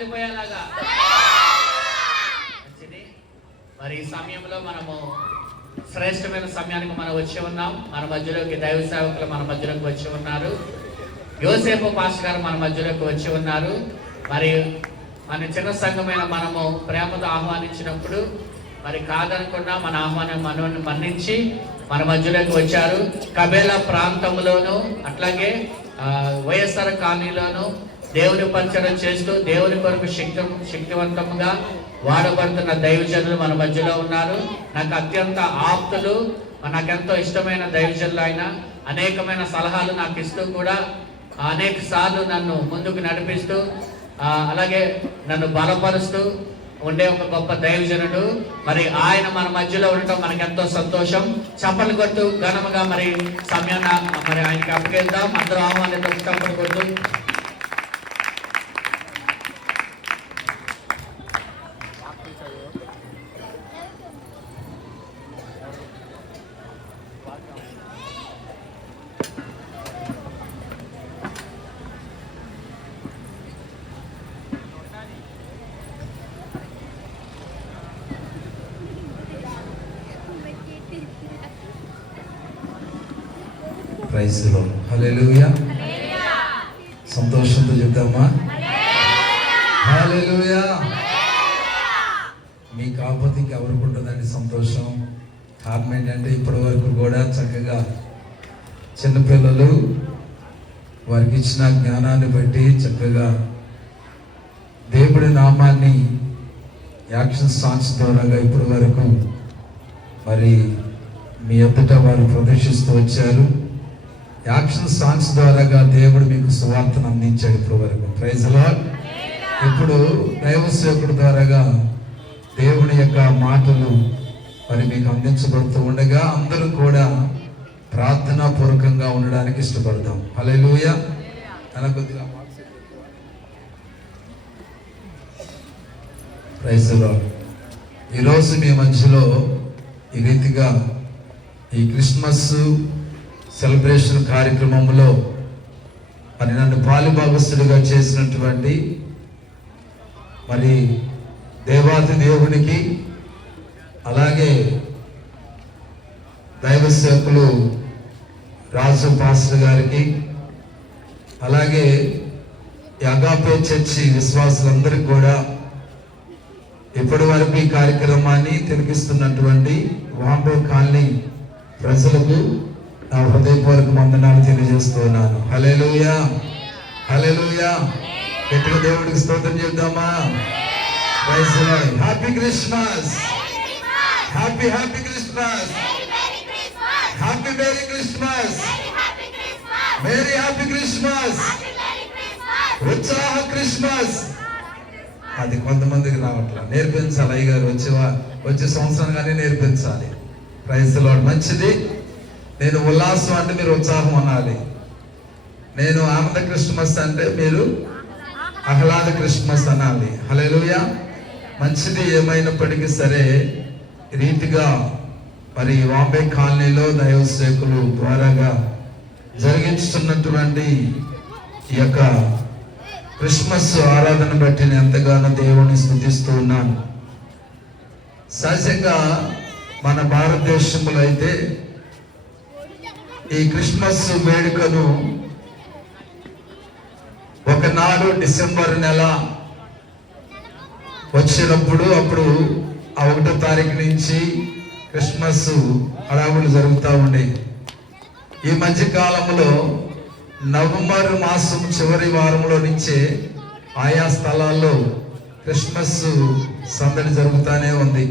కాలిపోయేలాగా. మంచిది. మరి ఈ సమయంలో మనము శ్రేష్టమైన సమయానికి మనం వచ్చి ఉన్నాం. మన మధ్యలోకి దైవ సేవకులు మన మధ్యలోకి వచ్చి ఉన్నారు. యోసేపు పాస్టర్ గారు మన మధ్యలోకి వచ్చి ఉన్నారు. మరి మన చిన్న సంఘమైన మనము ప్రేమతో ఆహ్వానించినప్పుడు మరి కాదనకుండా మన ఆహ్వానం మనల్ని మన్నించి మన మధ్యలోకి వచ్చారు. కబేలా ప్రాంతంలోను అట్లాగే వైఎస్ఆర్ కాలనీలోను దేవుని పరిచయం చేస్తూ దేవుని కొరకు శక్తివంతంగా వాడబడుతున్న దైవజనులు మన మధ్యలో ఉన్నారు. నాకు అత్యంత ఆప్తులు, నాకెంతో ఇష్టమైన దైవజనులు. ఆయన అనేకమైన సలహాలు నాకు ఇస్తూ కూడా అనేక సార్లు నన్ను ముందుకు నడిపిస్తూ అలాగే నన్ను బలపరుస్తూ ఉండే ఒక గొప్ప దైవజనుడు. మరి ఆయన మన మధ్యలో ఉండటం మనకెంతో సంతోషం. చప్పలు కొట్టు ఘనముగా మరి సమయాన్ని మరి ఆయనకి అప్పగిద్దాం. అందరూ ఆహ్వానితో చప్పలు కొట్టు. Praise the lord. హల్లెలూయా. సంతోషంతో చెప్తామా హల్లెలూయా. మీ కాకపోతే ఇంకెవరికి ఉంటుందండి సంతోషం. కారణం ఏంటంటే ఇప్పటి వరకు కూడా చక్కగా చిన్నపిల్లలు వారికి ఇచ్చిన జ్ఞానాన్ని బట్టి చక్కగా దేవుడి నామాన్ని యాక్షన్ సాంగ్స్ ద్వారా ఇప్పటి వరకు మరి మీ ఎదుట వారు ప్రదర్శిస్తూ వచ్చారు. యాక్షన్ సాంగ్స్ ద్వారాగా దేవుడు మీకు సువార్తను అందించాడు ఇప్పటి వరకు. Praise the Lord. ఇప్పుడు దైవ సేవకుడి ద్వారాగా దేవుని యొక్క మాటలు మరి మీకు అందించబడుతూ ఉండగా అందరూ కూడా ప్రార్థనా పూర్వకంగా ఉండడానికి ఇష్టపడతాం. హల్లెలూయా. కొద్దిగా ప్రైజ్ ది లార్డ్. ఈరోజు మీ మధ్యలో ఈ రీతిగా ఈ క్రిస్మస్ సెలబ్రేషన్ కార్యక్రమంలో మరి నన్ను పాలుభాగస్తుడిగా చేసినటువంటి మరి దేవాతి దేవునికి అలాగే దైవ సేవకులు రాజు పాస్టర్ గారికి అలాగే అగాపే చర్చి విశ్వాసులందరికీ కూడా ఇప్పటి వరకు ఈ కార్యక్రమాన్ని తిలకిస్తున్నటువంటి వాంబే కాలనీ ప్రజలకు నా హృదయపూర్వక వందనాలు తెలియజేస్తున్నాను. హల్లెలూయా. హల్లెలూయా. గట్టిగా దేవుడికి స్తోత్రం చెప్దామా. Praise the lord. Happy Christmas. Happy Christmas. Happy merry Christmas. Merry happy Christmas. ఉత్సాహ క్రిస్మస్. అది కొంతమందికి రావట్లా. నేర్పించాలి అయ్యగారు వచ్చే సంవత్సరంగానే నేర్పించాలి. Praise the lord. మంచిది. నేను ఉల్లాసం అంటే మీరు ఉత్సాహం అనాలి. నేను ఆనంద క్రిస్మస్ అంటే మీరు ఆహ్లాద క్రిస్మస్ అనాలి. హల్లెలూయా. మంచిది. ఏమైనప్పటికీ సరే రీతిగా మరి వాంబే కాలనీలో దైవ సేవకులు ద్వారాగా జరిగించుతున్నటువంటి ఈ యొక్క క్రిస్మస్ ఆరాధన బట్టి నేను ఎంతగానో దేవుని స్తుతిస్తూ ఉన్నాను. సహజంగా మన భారతదేశంలో అయితే ఈ క్రిస్మస్ వేడుకను ఒకనాడు డిసెంబర్ నెల వచ్చినప్పుడు అప్పుడు 1వ తారీఖు నుంచి క్రిస్మస్ హడావులు జరుగుతూ ఉండే. ఈ మధ్య కాలంలో నవంబర్ మాసం చివరి వారంలో నుంచే ఆయా స్థలాల్లో క్రిస్మస్ సందడి జరుగుతూనే ఉంది.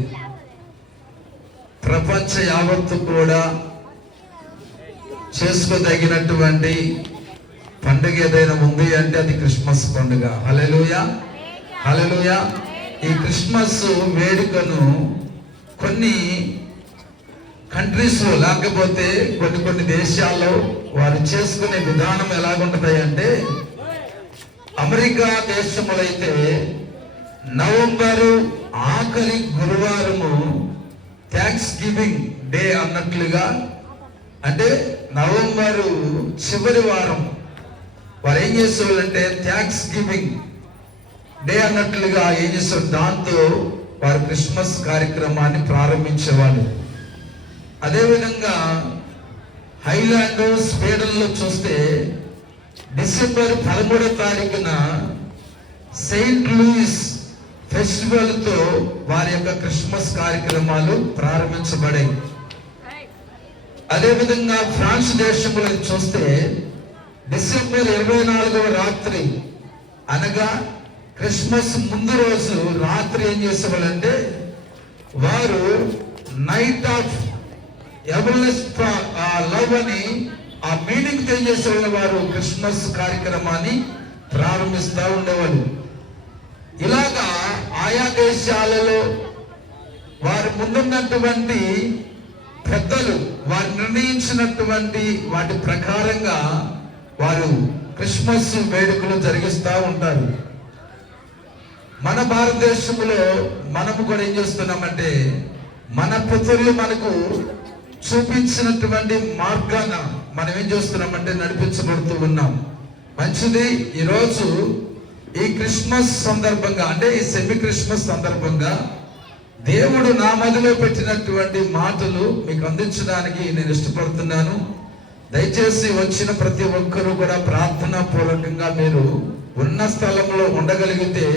ప్రపంచ యావత్తు కూడా చేసుకోదగినటువంటి పండుగ ఏదైనా ఉంది అంటే అది క్రిస్మస్ పండుగ. హల్లెలూయా. హల్లెలూయా. ఈ క్రిస్మస్ వేడుకను కొన్ని కంట్రీస్ లేకపోతే కొన్ని దేశాల్లో వారు చేసుకునే విధానం ఎలాగుంటది అంటే అమెరికా దేశంలో అయితే నవంబరు ఆఖరి గురువారము థ్యాంక్స్ గివింగ్ డే అన్నట్లుగా, అంటే నవంబరు చివరి వారం వారు ఏం చేసేవాళ్ళంటే థ్యాంక్స్ గివింగ్ డే అన్నట్లుగా ఏం చేస్తారు, దాంతో వారు క్రిస్మస్ కార్యక్రమాన్ని ప్రారంభించేవాళ్ళు. అదేవిధంగా హైలాండ్ స్వీడన్లో చూస్తే డిసెంబర్ 13వ తారీఖున సెయింట్ లూయిస్ ఫెస్టివల్తో వారి యొక్క క్రిస్మస్ కార్యక్రమాలు ప్రారంభించబడాయి. అదేవిధంగా ఫ్రాన్స్ దేశంలో చూస్తే డిసెంబర్ 24వ రాత్రి అనగా క్రిస్మస్ ముందు రోజు రాత్రి ఏం చేసేవాళ్ళంటే వారు నైట్ ఆఫ్ ఎవర్లెస్ట్ లవ్ అని ఆ మీటింగ్ తెలియజేసేవాళ్ళు. వారు క్రిస్మస్ కార్యక్రమాన్ని ప్రారంభిస్తూ ఉండేవాళ్ళు. ఇలాగా ఆయా దేశాలలో వారి ముందున్నటువంటి పెద్దలు వారు నిర్ణయించినటువంటి వాటి ప్రకారంగా వారు క్రిస్మస్ వేడుకలు జరిగిస్తూ ఉంటారు. మన భారతదేశంలో మనము కూడా ఏం చేస్తున్నామంటే మన పితరులు మనకు చూపించినటువంటి మార్గాన మనం ఏం చేస్తున్నామంటే నడిపించబడుతూ ఉన్నాం. మంచిది. ఈరోజు ఈ క్రిస్మస్ సందర్భంగా అంటే ఈ సెమీ క్రిస్మస్ సందర్భంగా దేవుడు నా మదిలో పెట్టినటువంటి మాటలు మీకు అందించడానికి నేను ఇష్టపడుతున్నాను. దయచేసి వచ్చిన ప్రతి ఒక్కరూ కూడా ప్రార్థనా పూర్వకంగా మీరు ఉన్న స్థలంలో ఉండగలిగితే,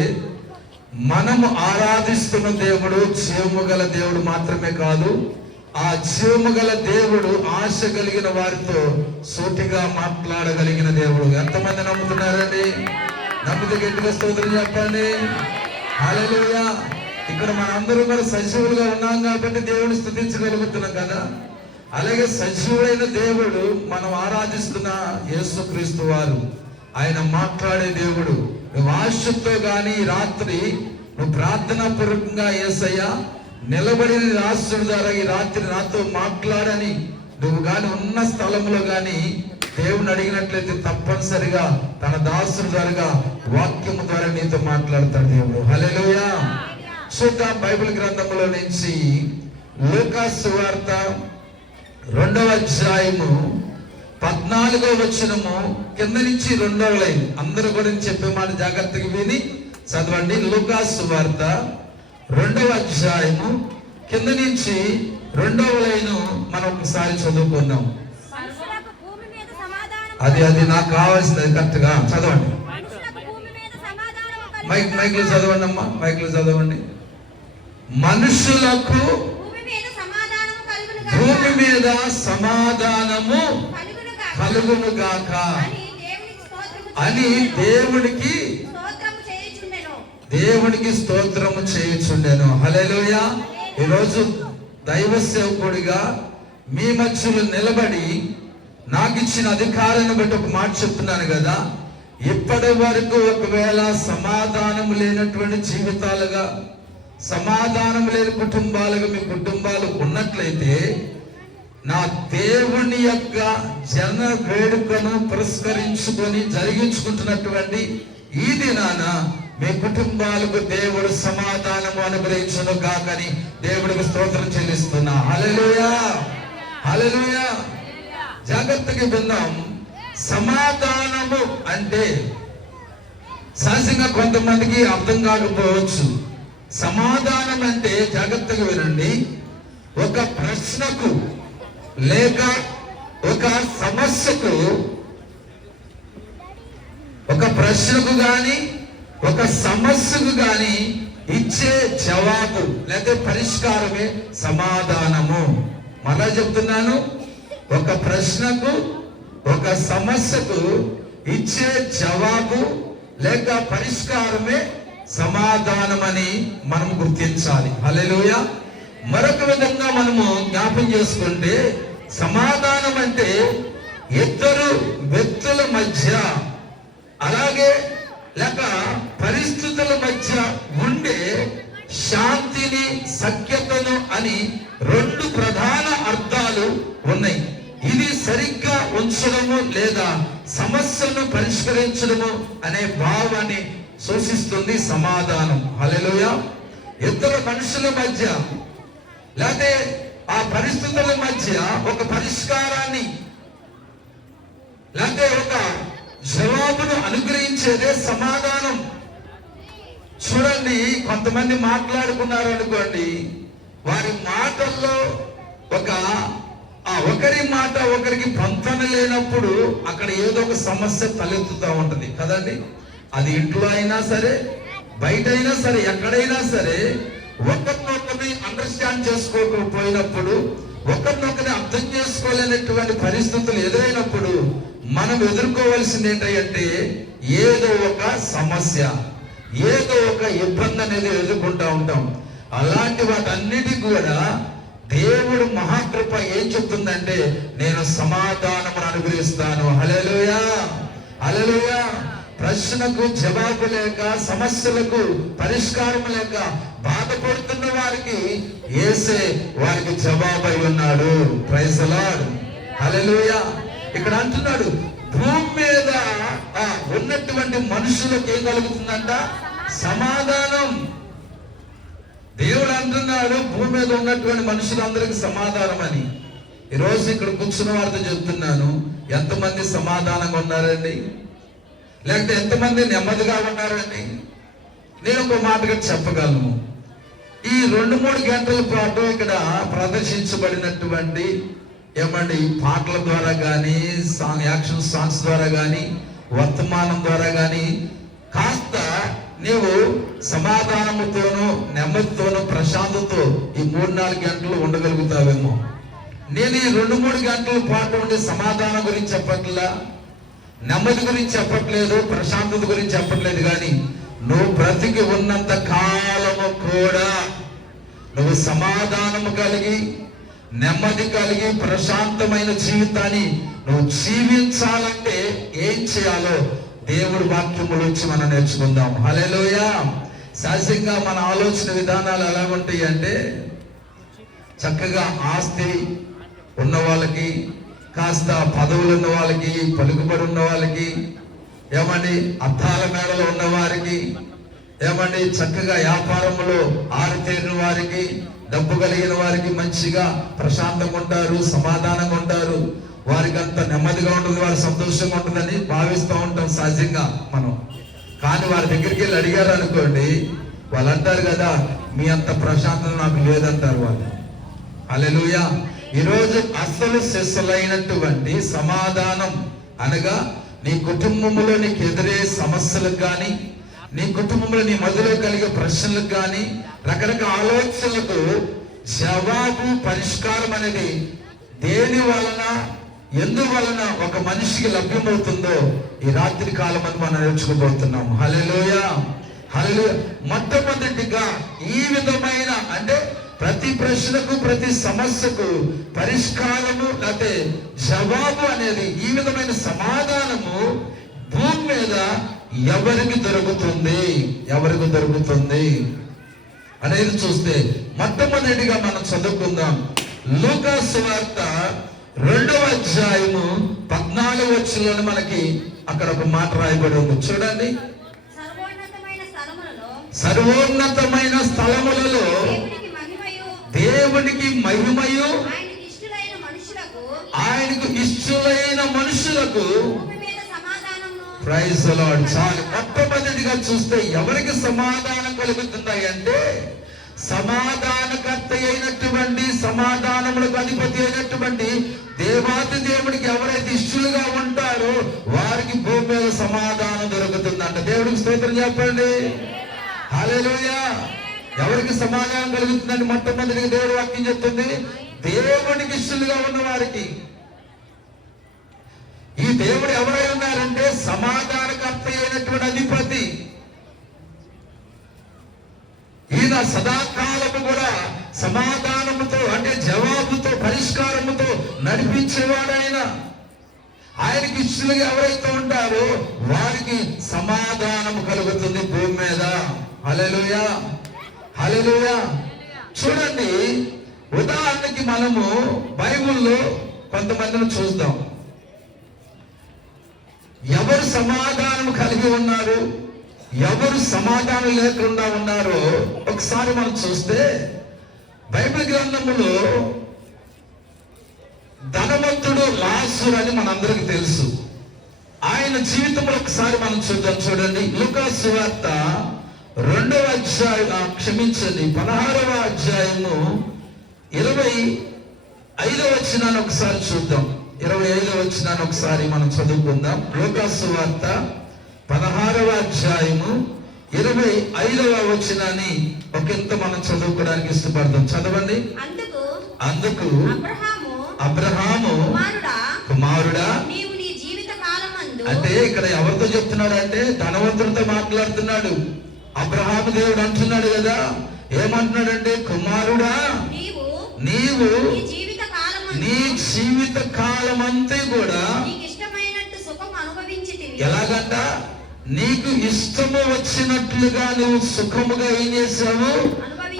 మనము ఆరాధిస్తున్న దేవుడు జీవము గల దేవుడు మాత్రమే కాదు, ఆ జీవము గల దేవుడు ఆశ కలిగిన వారితో సూటిగా మాట్లాడగలిగిన దేవుడు. ఎంతమంది నమ్ముతున్నారండి? నమ్మితే గట్టిగా స్తోత్రం చెప్పండి. హల్లెలూయా. ఇక్కడ మనందరూ కూడా సజీవులుగా ఉన్నాం కాబట్టి దేవుని స్తుతించగలుగుతున్నాం కదా. అలాగే సజీవుడైన దేవుడు మనం ఆరాధిస్తున్న యేసుక్రీస్తు వారు, ఆయన మాట్లాడే దేవుడు. నువ్వు ఆశతో కానీ రాత్రి నువ్వు ప్రార్థనా పూర్వకంగా యేసయ్యా నిలబడిన రాష్ట్రుడి ద్వారా ఈ రాత్రి నాతో మాట్లాడని నువ్వు కానీ ఉన్న స్థలంలో కానీ దేవుని అడిగినట్లయితే తప్పనిసరిగా తన దాసుడి ద్వారా వాక్యము ద్వారా నీతో మాట్లాడతాడు దేవుడు. హల్లెలూయా. చూద్దాం బైబిల్ గ్రంథంలో నుంచి లూకా సువార్త 2వ అధ్యాయము 14వ వచనము కింద నుంచి 2వ లైన్. అందరూ కూడా చెప్పే మాట జాగ్రత్తగా విని చదవండి. లూకా సువార్త 2వ అధ్యాయము కింద నుంచి 2వ లైన్ మనం ఒకసారి చదువుకుందాం. అది నాకు కావాల్సింది కరెక్ట్ గా చదవండి. మైక్లో చదవండి అమ్మా, మైక్లో చదవండి. మనుషులకు భూమి మీద సమాధానము కలుగును గాక అని దేవునికి స్తోత్రము చేయుచుండెను. హల్లెలూయా. ఈరోజు దైవ సేవకుడిగా మీ మధ్యలో నిలబడి నాకు ఇచ్చిన అధికారాన్ని బట్టి ఒక మాట చెప్తున్నాను కదా. ఇప్పటి వరకు ఒకవేళ సమాధానం లేనటువంటి జీవితాలుగా, సమాధానం లేని కుటుంబాలుగా మీ కుటుంబాలు ఉన్నట్లయితే, నా దేవుని యొక్క జన వేడుకను పురస్కరించుకొని జరిగించుకుంటున్నటువంటి ఈ దినాన మీ కుటుంబాలకు దేవుడు సమాధానం అనుగ్రహించును కాకని దేవుడికి స్తోత్రం చెల్లిస్తున్నా. హల్లెలూయా, హల్లెలూయా. జాగ్రత్తగా విన్నాం. సమాధానము అంటే సహజంగా కొంతమందికి అర్థం కాకపోవచ్చు. సమాధానం అంటే జాగ్రత్తగా వినండి, ఒక ప్రశ్నకు లేక ఒక సమస్యకు, ఒక ప్రశ్నకు గాని ఒక సమస్యకు గాని ఇచ్చే జవాబు లేదా పరిష్కారమే సమాధానము. మళ్ళా చెప్తున్నాను, ఒక ప్రశ్నకు ఒక సమస్యకు ఇచ్చే జవాబు లేక పరిష్కారమే సమాధానం అని మనం గుర్తించాలి. హల్లెలూయా. మరొక విధంగా మనము జ్ఞాపం చేసుకుంటే, సమాధానం అంటే ఇద్దరు వ్యక్తుల మధ్య అలాగే లేక పరిస్థితుల మధ్య ఉండే శాంతిని, సఖ్యతను అని 2 ప్రధాన అర్థాలు ఉన్నాయి. ఇది సరిగ్గా ఉంచడము లేదా సమస్యను పరిష్కరించడము అనే భావాన్ని సూచిస్తుంది సమాధానం. హల్లెలూయా. ఇద్దరు మనుషుల మధ్య లేకపోతే ఆ పరిస్థితుల మధ్య ఒక పరిష్కారాన్ని లేకపోతే ఒక జవాబును అనుగ్రహించేదే సమాధానం. చూడండి, కొంతమంది మాట్లాడుకున్నారు అనుకోండి, వారి మాటల్లో ఒకరి మాట ఒకరికి పొంతన లేనప్పుడు అక్కడ ఏదో ఒక సమస్య తలెత్తుతూ ఉంటది కదండి. అది ఇంట్లో అయినా సరే, బయట అయినా సరే, ఎక్కడైనా సరే, ఒకరినొకరిని అండర్స్టాండ్ చేసుకోకపోయినప్పుడు, ఒకరినొకరిని అర్థం చేసుకోలేనటువంటి పరిస్థితులు ఎదురైనప్పుడు మనం ఎదుర్కోవాల్సింది ఏంటంటే ఏదో ఒక సమస్య, ఏదో ఒక ఇబ్బంది అనేది ఎదుర్కొంటూ ఉంటాం. అలాంటి వాటన్నిటికి కూడా దేవుడు మహాకృప ఏం చెప్తుందంటే, నేను సమాధానమును అనుగ్రహిస్తాను. హల్లెలూయా, హల్లెలూయా. ప్రశ్నకు జవాబు లేక, సమస్యలకు పరిష్కారం లేక బాధపడుతున్న వారికి యేసే వారికి జవాబు అయి ఉన్నాడు. ప్రైజ్ ది లార్డ్, హల్లెలూయా. ఇక్కడ అంటున్నాడు, భూమి మీద ఉన్నటువంటి మనుషులకు ఏం కలుగుతుందంట? సమాధానం. దేవుడు అంటున్నాడు, భూమి మీద ఉన్నటువంటి మనుషులందరికీ సమాధానం అని. ఈరోజు ఇక్కడ కూర్చున్న వారితో చెప్తున్నాను, ఎంతమంది సమాధానంగా ఉన్నారండి? లేకపోతే ఎంతమంది నెమ్మదిగా ఉన్నారండి? నేను ఒక మాటగా చెప్పగలను, ఈ 2-3 గంటల పాటు ఇక్కడ ప్రదర్శించబడినటువంటి పాటల ద్వారా కానీ, యాక్షన్ సాంగ్స్ ద్వారా కానీ, వర్తమానం ద్వారా కానీ కాస్త నీవు సమాధానముతోనూ, నెమ్మదితోనూ, ప్రశాంతతో ఈ 3-4 గంటలు ఉండగలుగుతావేమో. నేను ఈ 2-3 గంటల పాటు ఉండే సమాధానం గురించి చెప్పట్లా, నెమ్మది గురించి చెప్పట్లేదు, ప్రశాంతత గురించి చెప్పట్లేదు. కానీ నువ్వు బ్రతికి ఉన్నంత కాలము కూడా నువ్వు సమాధానము కలిగి, నెమ్మది కలిగి, ప్రశాంతమైన జీవితాన్ని నువ్వు జీవించాలంటే ఏం చేయాలో దేవుడి వాక్యముల నుంచి మనం నేర్చుకుందాం. హల్లెలూయా. సహజంగా మన ఆలోచన విధానాలు ఎలా ఉంటాయి అంటే, చక్కగా ఆస్తి ఉన్న వాళ్ళకి, కాస్త పదవులు ఉన్న వాళ్ళకి, పలుకుబడి ఉన్న వాళ్ళకి, అద్దాల మేడలో ఉన్న వారికి, చక్కగా వ్యాపారంలో ఆరితేరిన వారికి, డబ్బు కలిగిన వారికి మంచిగా ప్రశాంతంగా ఉంటారు, సమాధానంగా ఉంటారు, వారికి అంత నెమ్మదిగా ఉంటుంది, వారు సంతోషంగా ఉంటుందని భావిస్తూ ఉంటాం సహజంగా మనం. కానీ వారి దగ్గరికి వెళ్ళి అడిగారు అనుకోండి, వాళ్ళు అంటారు కదా, మీ అంత ప్రశాంతత నాకు లేదంటారు వాళ్ళు. హల్లెలూయా. ఈరోజు అసలు సిసలైనటువంటి సమాధానం అనగా, నీ కుటుంబంలో నీకు ఎదురే సమస్యలకు కానీ, నీ కుటుంబంలో నీ మధ్యలో కలిగే ప్రశ్నలకు కానీ, రకరకాల ఆలోచనలకు జవాబు, పరిష్కారం అనేది దేని వలన, ఎందువలన ఒక మనిషికి లభ్యమవుతుందో ఈ రాత్రి కాలం అని మనం నేర్చుకోబోతున్నాం. హల్లెలూయా, హల్లెలూయా. మొట్టమొదటిగా ఈ విధమైన అంటే ప్రతి ప్రశ్నకు, ప్రతి సమస్యకు పరిష్కారము లేకపోతే జవాబు అనేది, ఈ విధమైన సమాధానము భూమి మీద ఎవరికి దొరుకుతుంది, ఎవరికి దొరుకుతుంది అనేది చూస్తే మొట్టమొదటిగా మనం చదువుకుందాం. లూకా సువార్త 2వ అధ్యాయము 14వ వచనంలో మనకి అక్కడ ఒక మాట రాయబడి ఉంది. చూడండి, సర్వోన్నతమైన స్థలములలో దేవునికి మహిమయు, ఆయనకు ఇష్టలైన మనుషులకు. Praise the Lord. చాలు. మొట్టమొదటిగా చూస్తే ఎవరికి సమాధానం కలుగుతున్నాయి అంటే, సమాధానకర్త అయినటువంటి, సమాధానములకు అధిపతి అయినటువంటి దేవాతి దేవుడికి ఎవరైతే ఇష్టలుగా ఉంటారో వారికి భూమి మీద సమాధానం దొరుకుతుందంట. దేవుడికి స్తోత్రం చెప్పండి. హల్లెలూయా. ఎవరికి సమాధానం కలుగుతుందండి? మొట్టమొదటిగా దేవుడు వాక్యం చెప్తుంది, దేవుడికి ఇష్టలుగా ఉన్న వారికి. ఈ దేవుడు ఎవరై ఉన్నారంటే సమాధానకర్త అయినటువంటి అధిపతి. ఈయన సదాకాలము కూడా సమాధానముతో అంటే జవాబుతో, పరిష్కారముతో నడిపించేవాడైన. ఆయనకి ఇష్టలుగా ఎవరైతే ఉంటారో వారికి సమాధానము కలుగుతుంది భూమి మీద. హల్లెలూయా, హల్లెలూయా. చూడండి, ఉదాహరణకి మనము బైబిల్లో కొంతమందిని చూద్దాం. ఎవరు సమాధానం కలిగి ఉన్నారు, ఎవరు సమాధానం లేకుండా ఉన్నారో ఒకసారి మనం చూస్తే, బైబిల్ గ్రంథములో ధనవంతుడు లాజరు అని మనందరికి తెలుసు. ఆయన జీవితంలో ఒకసారి మనం చూద్దాం. చూడండి, లూకా సువార్త 2వ అధ్యాయం క్షమించండి 16వ అధ్యాయము 25వ వచనాన్ని ఒకసారి చూద్దాం. 25వ వచనాన్ని ఒకసారి మనం చదువుకుందాం. లూకాసు సువార్త 16వ అధ్యాయము 25వ వచనాన్ని ఒకంత మనం చదువుకోవడానికి ఇష్టపడతాం. చదవండి. అందుకు అబ్రహాము కుమారుడా, నీవు నీ జీవిత కాలమందు, అంటే ఇక్కడ ఎవరితో చెప్తున్నాడు అంటే ధనవంతుడితో మాట్లాడుతున్నాడు. అబ్రహాము దేవుడు అంటున్నాడు కదా, ఏమంటున్నాడంటే కుమారుడా, నీవు నీ జీవిత కాలమందు, నీ జీవిత కాలం అంతా కూడా నీకు ఇష్టమైనట్టు సుఖం అనుభవించితివి. ఎలాగంట? నీకు ఇష్టము వచ్చినట్లుగా నువ్వు సుఖముగా ఏం చేసావు?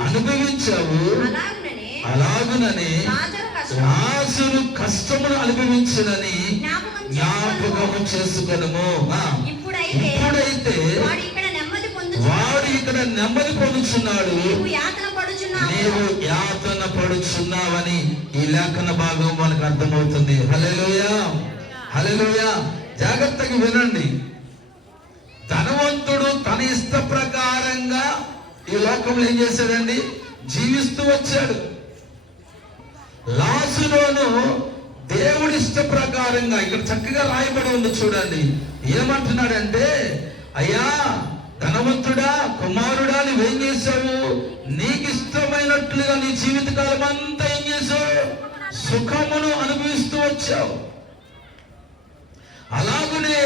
అనుభవించావు. అలాగుననే లాజరు కష్టమును అనుభవించునని జ్ఞాపకము చేసుకొనుము. ఇప్పుడైతే వాడు ఇక్కడ నెమ్మది పొందుచున్నాడు, నీవు యాతన పడుచున్నావని ఈ లేఖన భాగం మనకు అర్థమవుతుంది. హల్లెలూయా, హల్లెలూయా. జాగ్రత్తగా వినండి. ధనవంతుడు తన ఇష్ట ప్రకారంగా ఈ లోకంలో ఏం చేశాడండి? జీవిస్తూ వచ్చాడు. లాజరును దేవుడి ఇష్ట ప్రకారంగా ఇక్కడ చక్కగా రాయబడి ఉంది చూడండి. ఏమంటున్నాడంటే, అయ్యా ధనవంతుడా, కుమారుడా, నువ్వేం చేశావు? నీకు ఇష్టమైనట్లుగా నీ జీవితకాలం అంతా ఏం చేశావు? సుఖమును అనుభవిస్తూ వచ్చావు. అలాగనే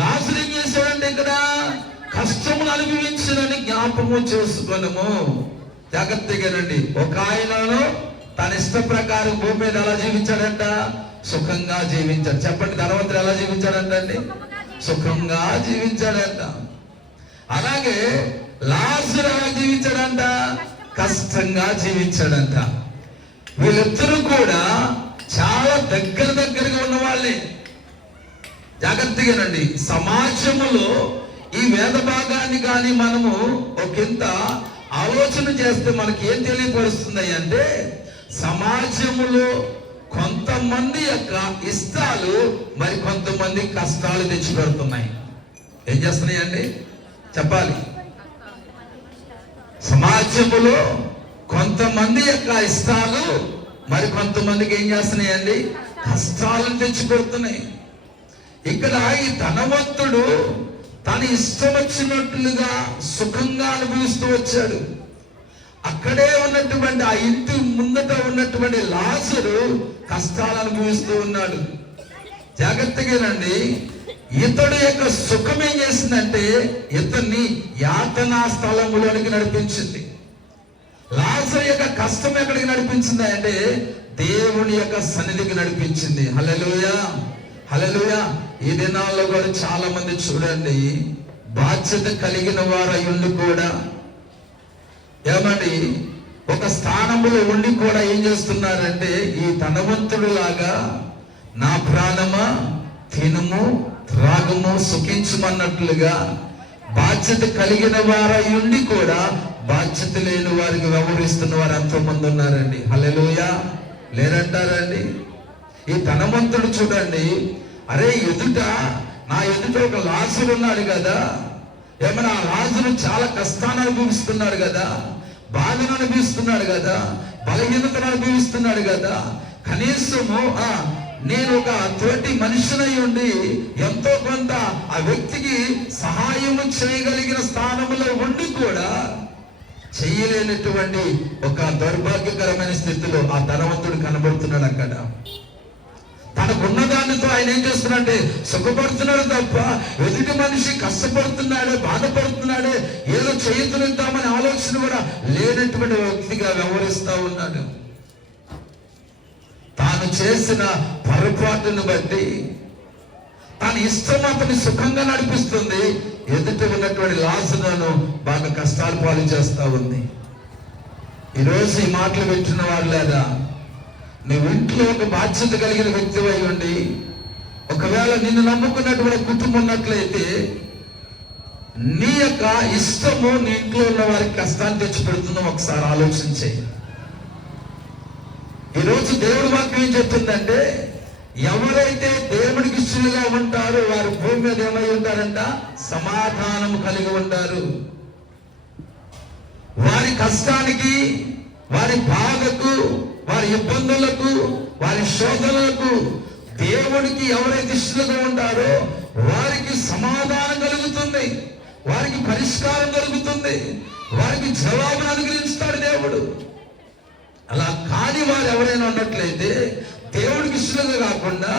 లాజరు ఏం చేశాడంటే ఇక్కడ కష్టమును అనుభవించదని జ్ఞాపకము చేసుకొనుము. జాగ్రత్తగానండి. ఒక ఆయనను తన ఇష్ట ప్రకారం భూమి మీద ఎలా జీవించాడంట? సుఖంగా జీవించాడు. చెప్పండి, ధనవంతుడు ఎలా జీవించాడంట అండి? సుఖంగా జీవించాడంట. అలాగే లాజరు ఎలా జీవించాడంట? కష్టంగా జీవించాడంట. వీళ్ళిద్దరూ కూడా చాలా దగ్గరగా ఉన్న వాళ్ళే. జాగ్రత్తగానండి. సమాజములో ఈ వేద భాగాన్ని కానీ మనము ఒకంత ఆలోచన చేస్తే మనకి ఏం తెలియపరుస్తుంది అంటే, సమాజములో కొంతమంది యొక్క ఇష్టాలు మరి కొంతమంది కష్టాలు తెచ్చిపెడుతున్నాయి. ఏం చేస్తున్నాయండి? చెప్పాలి. సమాజములో కొంతమంది యొక్క ఇష్టాలు మరి కొంతమందికి ఏం చేస్తున్నాయండి? కష్టాలను తెచ్చిపెడుతున్నాయి. ఇక్కడ ఈ ధనవంతుడు తన ఇష్టం వచ్చినట్లుగా సుఖంగా అనుభవిస్తూ వచ్చాడు. అక్కడే ఉన్నటువంటి ఆ ఇంటి ముందట ఉన్నటువంటి లాజరు కష్టాలు అనుభవిస్తూ ఉన్నాడు. జాగ్రత్తగానండి. ఇతడు యొక్క సుఖం ఏం చేసిందంటే ఇతన్ని యాతనా స్థలములోనికి నడిపించింది. లాజరు యొక్క కష్టం ఎక్కడికి నడిపించింది అంటే దేవుని యొక్క సన్నిధికి నడిపించింది. హల్లెలూయా, హల్లెలూయా. ఈ దినాల్లో కూడా చాలా మంది చూడండి, బాధ్యత కలిగిన వారు ఉండి కూడా ఏమండి ఒక స్థానంలో ఉండి కూడా ఏం చేస్తున్నారంటే ఈ ధనవంతుడు లాగా నా ప్రాణమా తినుము త్రాగము సుఖించమన్నట్లుగా బాధ్యత కలిగిన వారై ఉండి కూడా బాధ్యత లేని వారికి వ్యవహరిస్తున్న వారు ఎంతో మంది ఉన్నారండి. హల్లెలూయా. లేరంటారండి? ఈ ధనవంతుడు చూడండి, అరే నా ఎదుట ఒక లాజరు ఉన్నాడు కదా, ఏమన్నా ఆ లాజరు చాలా కష్టాన్ని అనుభవిస్తున్నాడు కదా, బాధను అనుభవిస్తున్నాడు కదా, బలహీనతను అనుభవిస్తున్నాడు కదా, కనీసము నేను ఒక తోటి మనిషినై ఉండి ఎంతో కొంత ఆ వ్యక్తికి సహాయము చేయగలిగిన స్థానంలో ఉండి కూడా చేయలేనటువంటి ఒక దౌర్భాగ్యకరమైన స్థితిలో ఆ ధనవంతుడు కనబడుతున్నాడు. అక్కడ తనకున్న దానితో ఆయన ఏం చేస్తున్నాడంటే సుఖపడుతున్నాడు తప్ప ఎదుటి మనిషి కష్టపడుతున్నాడే బాధపడుతున్నాడే ఏదో చేతులుద్దామనే ఆలోచన కూడా లేనటువంటి వ్యక్తిగా వ్యవహరిస్తూ ఉన్నాడు. తాను చేసిన పొరపాటును బట్టి తన ఇష్టం అతని సుఖంగా నడిపిస్తుంది, ఎదుటి ఉన్నటువంటి లాజరును బాగా కష్టాలు పాలు చేస్తా ఉంది. ఈరోజు ఈ మాటలు వింటున్న వారు లేదా, నువ్వు ఇంట్లో ఒక బాధ్యత కలిగిన వ్యక్తి అయి ఉండి ఒకవేళ నిన్ను నమ్ముకున్నటువంటి కుటుంబం ఉన్నట్లయితే నీ యొక్క ఇష్టము నీ ఇంట్లో ఉన్న వారికి కష్టాన్ని తెచ్చి పెడుతున్నావు. ఒకసారి ఆలోచించే. ఈరోజు దేవుడి వాక్యం ఏం చెప్తుందంటే, ఎవరైతే దేవుడికి ఇష్టలుగా ఉంటారో వారు భూమి మీద ఏమై ఉంటారంట? సమాధానము కలిగి ఉంటారు. వారి కష్టానికి, వారి బాధకు, వారి ఇబ్బందులకు, వారి శోధనలకు దేవుడికి ఎవరైతే ఇష్టలుగా ఉంటారో వారికి సమాధానం కలుగుతుంది, వారికి పరిష్కారం కలుగుతుంది, వారికి జవాబును అనుగ్రహిస్తాడు దేవుడు. అలా కాని వారు ఎవరైనా ఉన్నట్లయితే, దేవుడికి ఇష్టంగా కాకుండా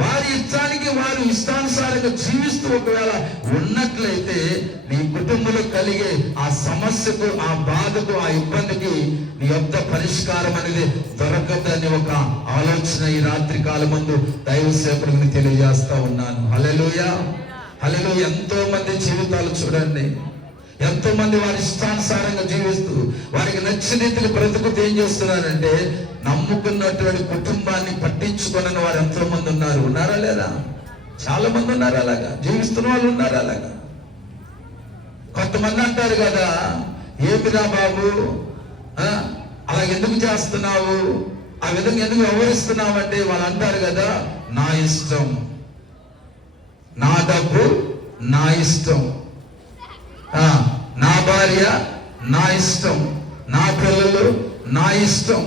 వారి ఇష్టానికి వారు ఇష్టానుసారంగా జీవిస్తూ ఒకవేళ ఉన్నట్లయితే నీ కుటుంబంలో కలిగే ఆ సమస్యకు, ఆ బాధకు, ఆ ఇబ్బందికి నీ యొక్క పరిష్కారం అనేది దొరకదని ఒక ఆలోచన ఈ రాత్రి కాలం ముందు దైవ సేవకుడిని తెలియజేస్తా ఉన్నాను. హల్లెలూయా, హల్లెలూయా. ఎంతో మంది జీవితాలు చూడండి, ఎంతో మంది వారి ఇష్టానుసారంగా జీవిస్తూ వారికి నచ్చిన రీతిలో బ్రతుకుతూ ఏం చేస్తున్నారంటే, నమ్ముకున్నటువంటి కుటుంబాన్ని పట్టించుకున్న వారు ఎంతో మంది ఉన్నారు. ఉన్నారా లేదా? చాలా మంది ఉన్నారు అలాగా జీవిస్తున్న వాళ్ళు ఉన్నారు. అలాగా కొంతమంది అంటారు కదా, ఏమిరా బాబు అలా ఎందుకు చేస్తున్నావు, ఆ విధంగా ఎందుకు వ్యవహరిస్తున్నావు అంటే వాళ్ళు అంటారు కదా, నా ఇష్టం, నా డబ్బు నా ఇష్టం, నా భార్య నా ఇష్టం, నా పిల్లలు నా ఇష్టం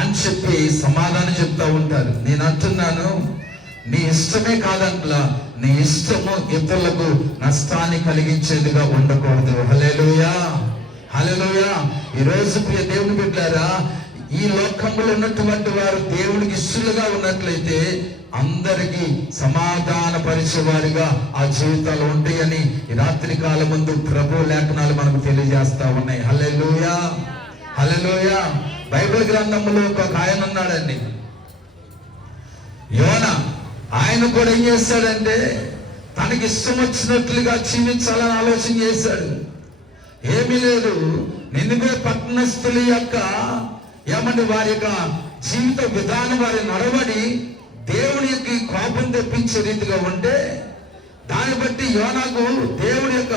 అని చెప్పి సమాధానం చెప్తా ఉంటారు. నేను అంటున్నాను, నీ ఇష్టమే కాదంట్లా, నీ ఇష్టము ఇతరులకు నష్టాన్ని కలిగించేదిగా ఉండకూడదు. హల్లెలూయా, హల్లెలూయా. ఈరోజు ప్రియ దేవుని బిడ్డలారా, ఈ లోకంలో ఉన్నటువంటి వారు దేవుడికి ఇష్టలుగా ఉన్నట్లయితే అందరికీ సమాధాన పరిచేవారిగా ఆ జీవితాలు ఉంటాయని ఈ రాత్రి కాలం ముందు ప్రభు లేఖనాలు మనకు తెలియజేస్తా ఉన్నాయి. హల్లెలూయా, హల్లెలూయా. బైబిల్ గ్రంథంలో ఒక ఆయన ఉన్నాడండి, యోనా. ఆయన కూడా ఏం చేశాడంటే, తనకి ఇష్టం వచ్చినట్లుగా జీవించాలని ఆలోచన చేశాడు. ఏమీ లేదు, నినివే పట్టణస్థుల యొక్క వారి యొక్క జీవిత విధానం, వారి నడవడి దేవునికి కోపం తెప్పించే రీతిగా ఉంటే, దాన్ని బట్టి యోనాకు దేవుడి యొక్క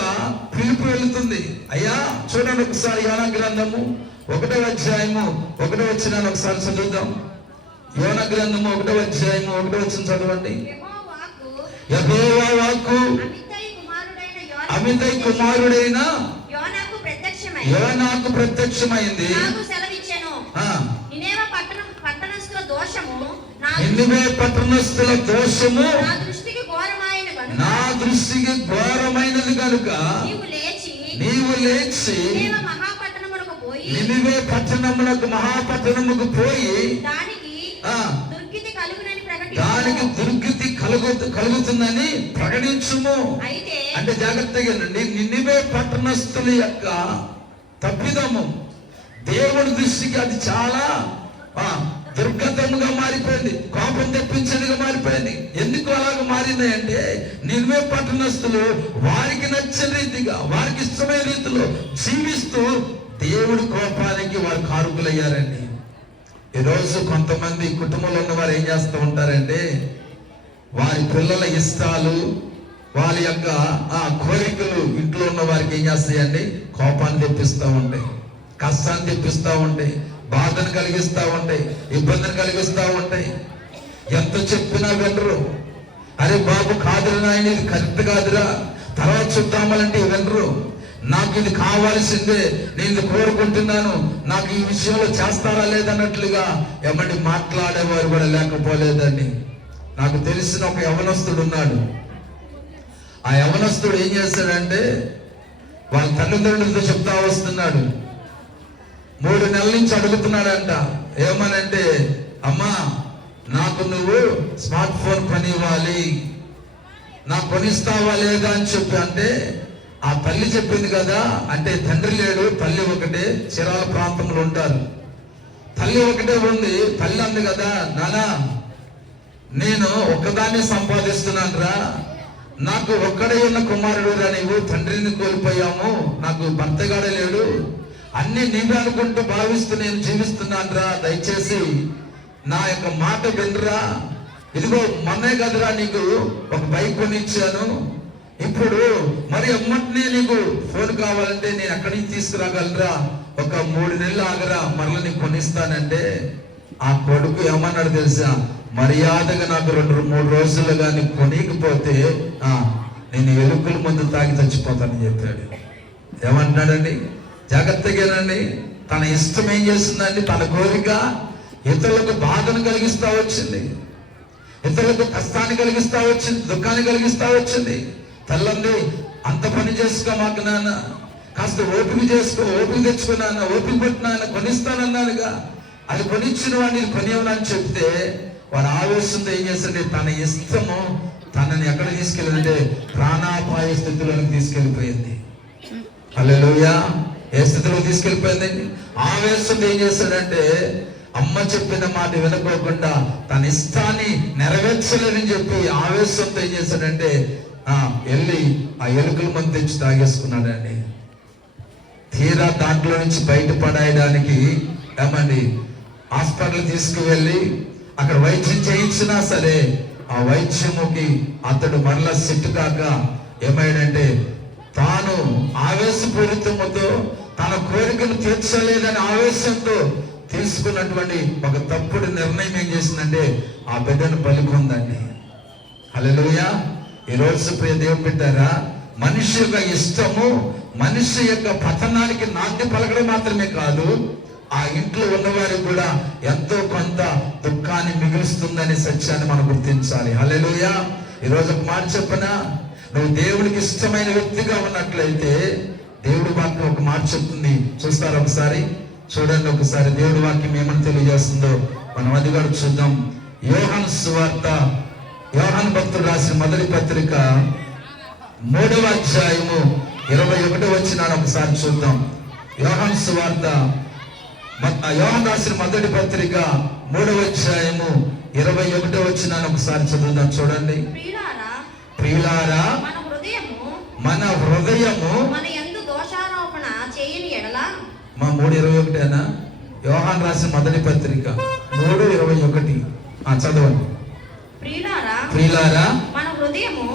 పిలుపు వెళుతుంది. అయ్యా చూడండి ఒకసారి యోనా గ్రంథము 1వ అధ్యాయము 1వ వచనాన్ని ఒకసారి చదువుదాం. యోనా గ్రంథము 1వ అధ్యాయము 1వ వచనం చదవండి. యెహోవా వాక్కు అమితై కుమారుడైన యోనాకు ప్రత్యక్షమైంది. నినివే పట్టణస్థుల దోషము నా దృష్టికి ఘోరమైనది కనుక నీవు లేచి నినివే పట్టణమునకు, మహాపట్టణముకు పోయి దానికి దుర్గతి కలుగుతుందని ప్రకటించుము. అంటే జాగ్రత్తగా నినివే పట్టణస్థుల యొక్క తప్పిదము దేవుడి దృష్టికి అది చాలా దుర్గతముగా మారిపోయింది, కోపం తెప్పించేదిగా మారిపోయింది. ఎందుకు అలాగ మారింది అంటే, నినివే పట్టణస్థులు వారికి నచ్చిన రీతిగా, వారికి ఇష్టమైన రీతిలో జీవిస్తూ దేవుడి కోపానికి వారు కారకులయ్యారండి. ఈరోజు కొంతమంది కుటుంబంలో ఉన్న వారు ఏం చేస్తూ ఉంటారంటే, వారి పిల్లల ఇష్టాలు, వారి యొక్క కోరికలు ఇంట్లో ఉన్న వారికి ఏం చేస్తాయండి, కోపాన్ని తెప్పిస్తూ ఉంటాయి, కష్టాన్ని తెప్పిస్తూ ఉంటాయి, బాధను కలిగిస్తూ ఉంటాయి, ఇబ్బందిని కలిగిస్తూ ఉంటాయి. ఎంత చెప్పినా వినరు. అరే బాబు కాదురా నాయన, ఇది కరెక్ట్ కాదురా, తర్వాత చూద్దామలంటే వినరు. నాకు ఇది కావాల్సిందే, నేను ఇది కోరుకుంటున్నాను, నాకు ఈ విషయంలో చేస్తారా లేదన్నట్లుగా మాట్లాడేవారు కూడా లేకపోలేదండి. నాకు తెలిసిన ఒక యవనస్తుడు ఉన్నాడు. ఆ యవనస్తుడు ఏం చేస్తాడంటే, వాళ్ళ తల్లిదండ్రులతో చెప్తా వస్తున్నాడు. 3 నెలల నుంచి అడుగుతున్నాడంట. ఏమనంటే, అమ్మా నాకు నువ్వు స్మార్ట్ ఫోన్ కొనివ్వాలి, నాకు కొనిస్తావా లేదా అని చెప్పి. అంటే ఆ తల్లి చెప్పింది కదా, అంటే తండ్రి లేడు, తల్లి ఒకటే, చిరాల ప్రాంతంలో ఉంటారు, తల్లి ఒకటే ఉంది. తల్లి అంది కదా, నానా నేను ఒక్కదాన్ని సంపాదిస్తున్నాను రా, నాకు ఒక్కడే ఉన్న కుమారుడు రా, నీవు తండ్రిని కోల్పోయాము, నాకు భర్తగాడే లేడు, అన్ని నీవే అనుకుంటూ భావిస్తూ నేను జీవిస్తున్నాను రా, దయచేసి నా యొక్క మాట వినరా. ఇదిగో మొన్నే కదరా నీకు ఒక బైక్ కొనిచ్చాను, ఇప్పుడు మరి అమ్మటినే నీకు ఫోన్ కావాలంటే నేను ఎక్కడి నుంచి తీసుకురాగలరా, ఒక 3 నెలలు ఆగరా, మరలా నీకు కొనిస్తానంటే ఆ కొడుకు ఏమన్నాడు తెలుసా, మర్యాదగా నాకు 2-3 రోజులు కానీ కొనికపోతే నేను ఎలుకల ముందు తాగి చచ్చిపోతానని చెప్పాడు. ఏమంటున్నాడండి, జాగ్రత్తగానండి. తన ఇష్టం ఏం చేస్తుందండి? తన కోరిక ఇతరులకు బాధను కలిగిస్తా వచ్చింది, ఇతరులకు కష్టాన్ని కలిగిస్తా వచ్చింది, దుఃఖాన్ని కలిగిస్తా వచ్చింది. తల్లండి, అంత పని చేసుకో మాకు నాన్న, కాస్త ఓపిక చేసుకో, ఓపిక తెచ్చుకున్నాను, ఓపిక పెట్టినాను, కొనిస్తానన్నానుగా. అది కొనిచ్చిన వాడిని కొనివ్వనని చెప్తే వాడు ఆవేశంతో ఏం చేస్తాడు? తన ఇష్టము తనని ఎక్కడ తీసుకెళ్ళిందంటే ప్రాణాపాయ స్థితిలోకి తీసుకెళ్ళిపోయింది. హల్లెలూయా! ఏ స్థితిలో తీసుకెళ్ళిపోయిందండి? ఆవేశంతో ఏం చేస్తాడంటే అమ్మ చెప్పిన మాట వినుకోకుండా తన ఇష్టాన్ని నెరవేర్చలేదని చెప్పి ఆవేశంతో ఏం చేశాడంటే వెళ్ళి ఆ ఎలుకల మందు తెచ్చి తాగేసుకున్నాడండి. తీరా దాంట్లో నుంచి బయటపడేయడానికి ఏమండి హాస్పిటల్ తీసుకువెళ్ళి అక్కడ వైద్యం చేయించినా సరే ఆ వైద్యముకి అతడు మరలా సెట్ కాక ఏమైందంటే తాను ఆవేశపూరితముతో తన కోరికను తీర్చలేదని ఆవేశంతో తీసుకున్నటువంటి ఒక తప్పుడు నిర్ణయం ఏం చేసిందంటే ఆ బిడ్డను పలుకుందండి. హల్లెలూయా! ఈరోజు ప్రియ దేవుని బిడ్డారా, మనిషి యొక్క ఇష్టము మనిషి యొక్క పతనానికి నాంది పలకడం మాత్రమే కాదు, ఆ ఇంట్లో ఉన్నవారికి కూడా ఎంతో కొంత దుఃఖాన్ని మిగులుస్తుందనే సత్యాన్ని మనం గుర్తించాలి. హల్లెలూయా! ఈరోజు ఒక మాట చెప్పనా, నువ్వు దేవుడికి ఇష్టమైన వ్యక్తిగా ఉన్నట్లయితే దేవుడి వాక్యం ఒక మాట చెప్తుంది. చూస్తారా ఒకసారి? చూడండి ఒకసారి దేవుడి వాక్యం ఏమని తెలియజేస్తుందో మనం అది కూడా చూద్దాం. యోహాను సువార్త, యోహాను భక్తుడు రాసిన మొదటి పత్రిక 3వ అధ్యాయము 21వ వచనాన్ని ఒకసారి చూద్దాం. యోహాను సువార్త, యోహాను రాసిన మొదటి పత్రిక 3వ అధ్యాయము 21వ వచనాన్ని ఒకసారి చదువుదాం. చూడండి. ప్రియులారా, మన హృదయము మన యందు దోషారోపణ చేయని ఎడల, మా 3:21 యోహాను రాసిన మొదటి పత్రిక 3:21 చదవండి. ప్రియులారా, మన హృదయము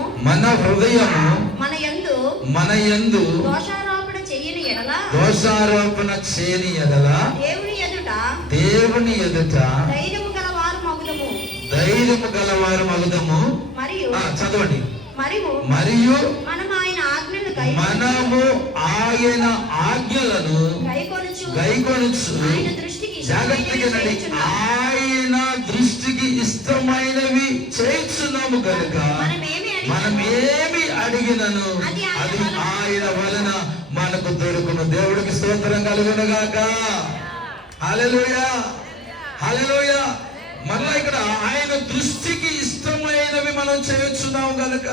మన యందు దోషారోపణ చేయని ఎడల దేవుని ఎదుట ధైర్యము గలవారు మగుదము. చదవండి. మరియు మనము ఆయన ఆజ్ఞలను గైకొనుచు జాగ్రత్తగా ఆయన దృష్టికి ఇష్టమైనవి చేస్తున్నాము కనుక మనమేమి అడిగినను అది ఆయన వలన మనకు దొరుకును. దేవుడికి స్తోత్రం కలుగునుగాక. హల్లెలూయా! హల్లెలూయా! మళ్ళా ఇక్కడ ఆయన దృష్టికి ఇష్టమైనవి మనం చేయొచ్చున్నాము కనుక,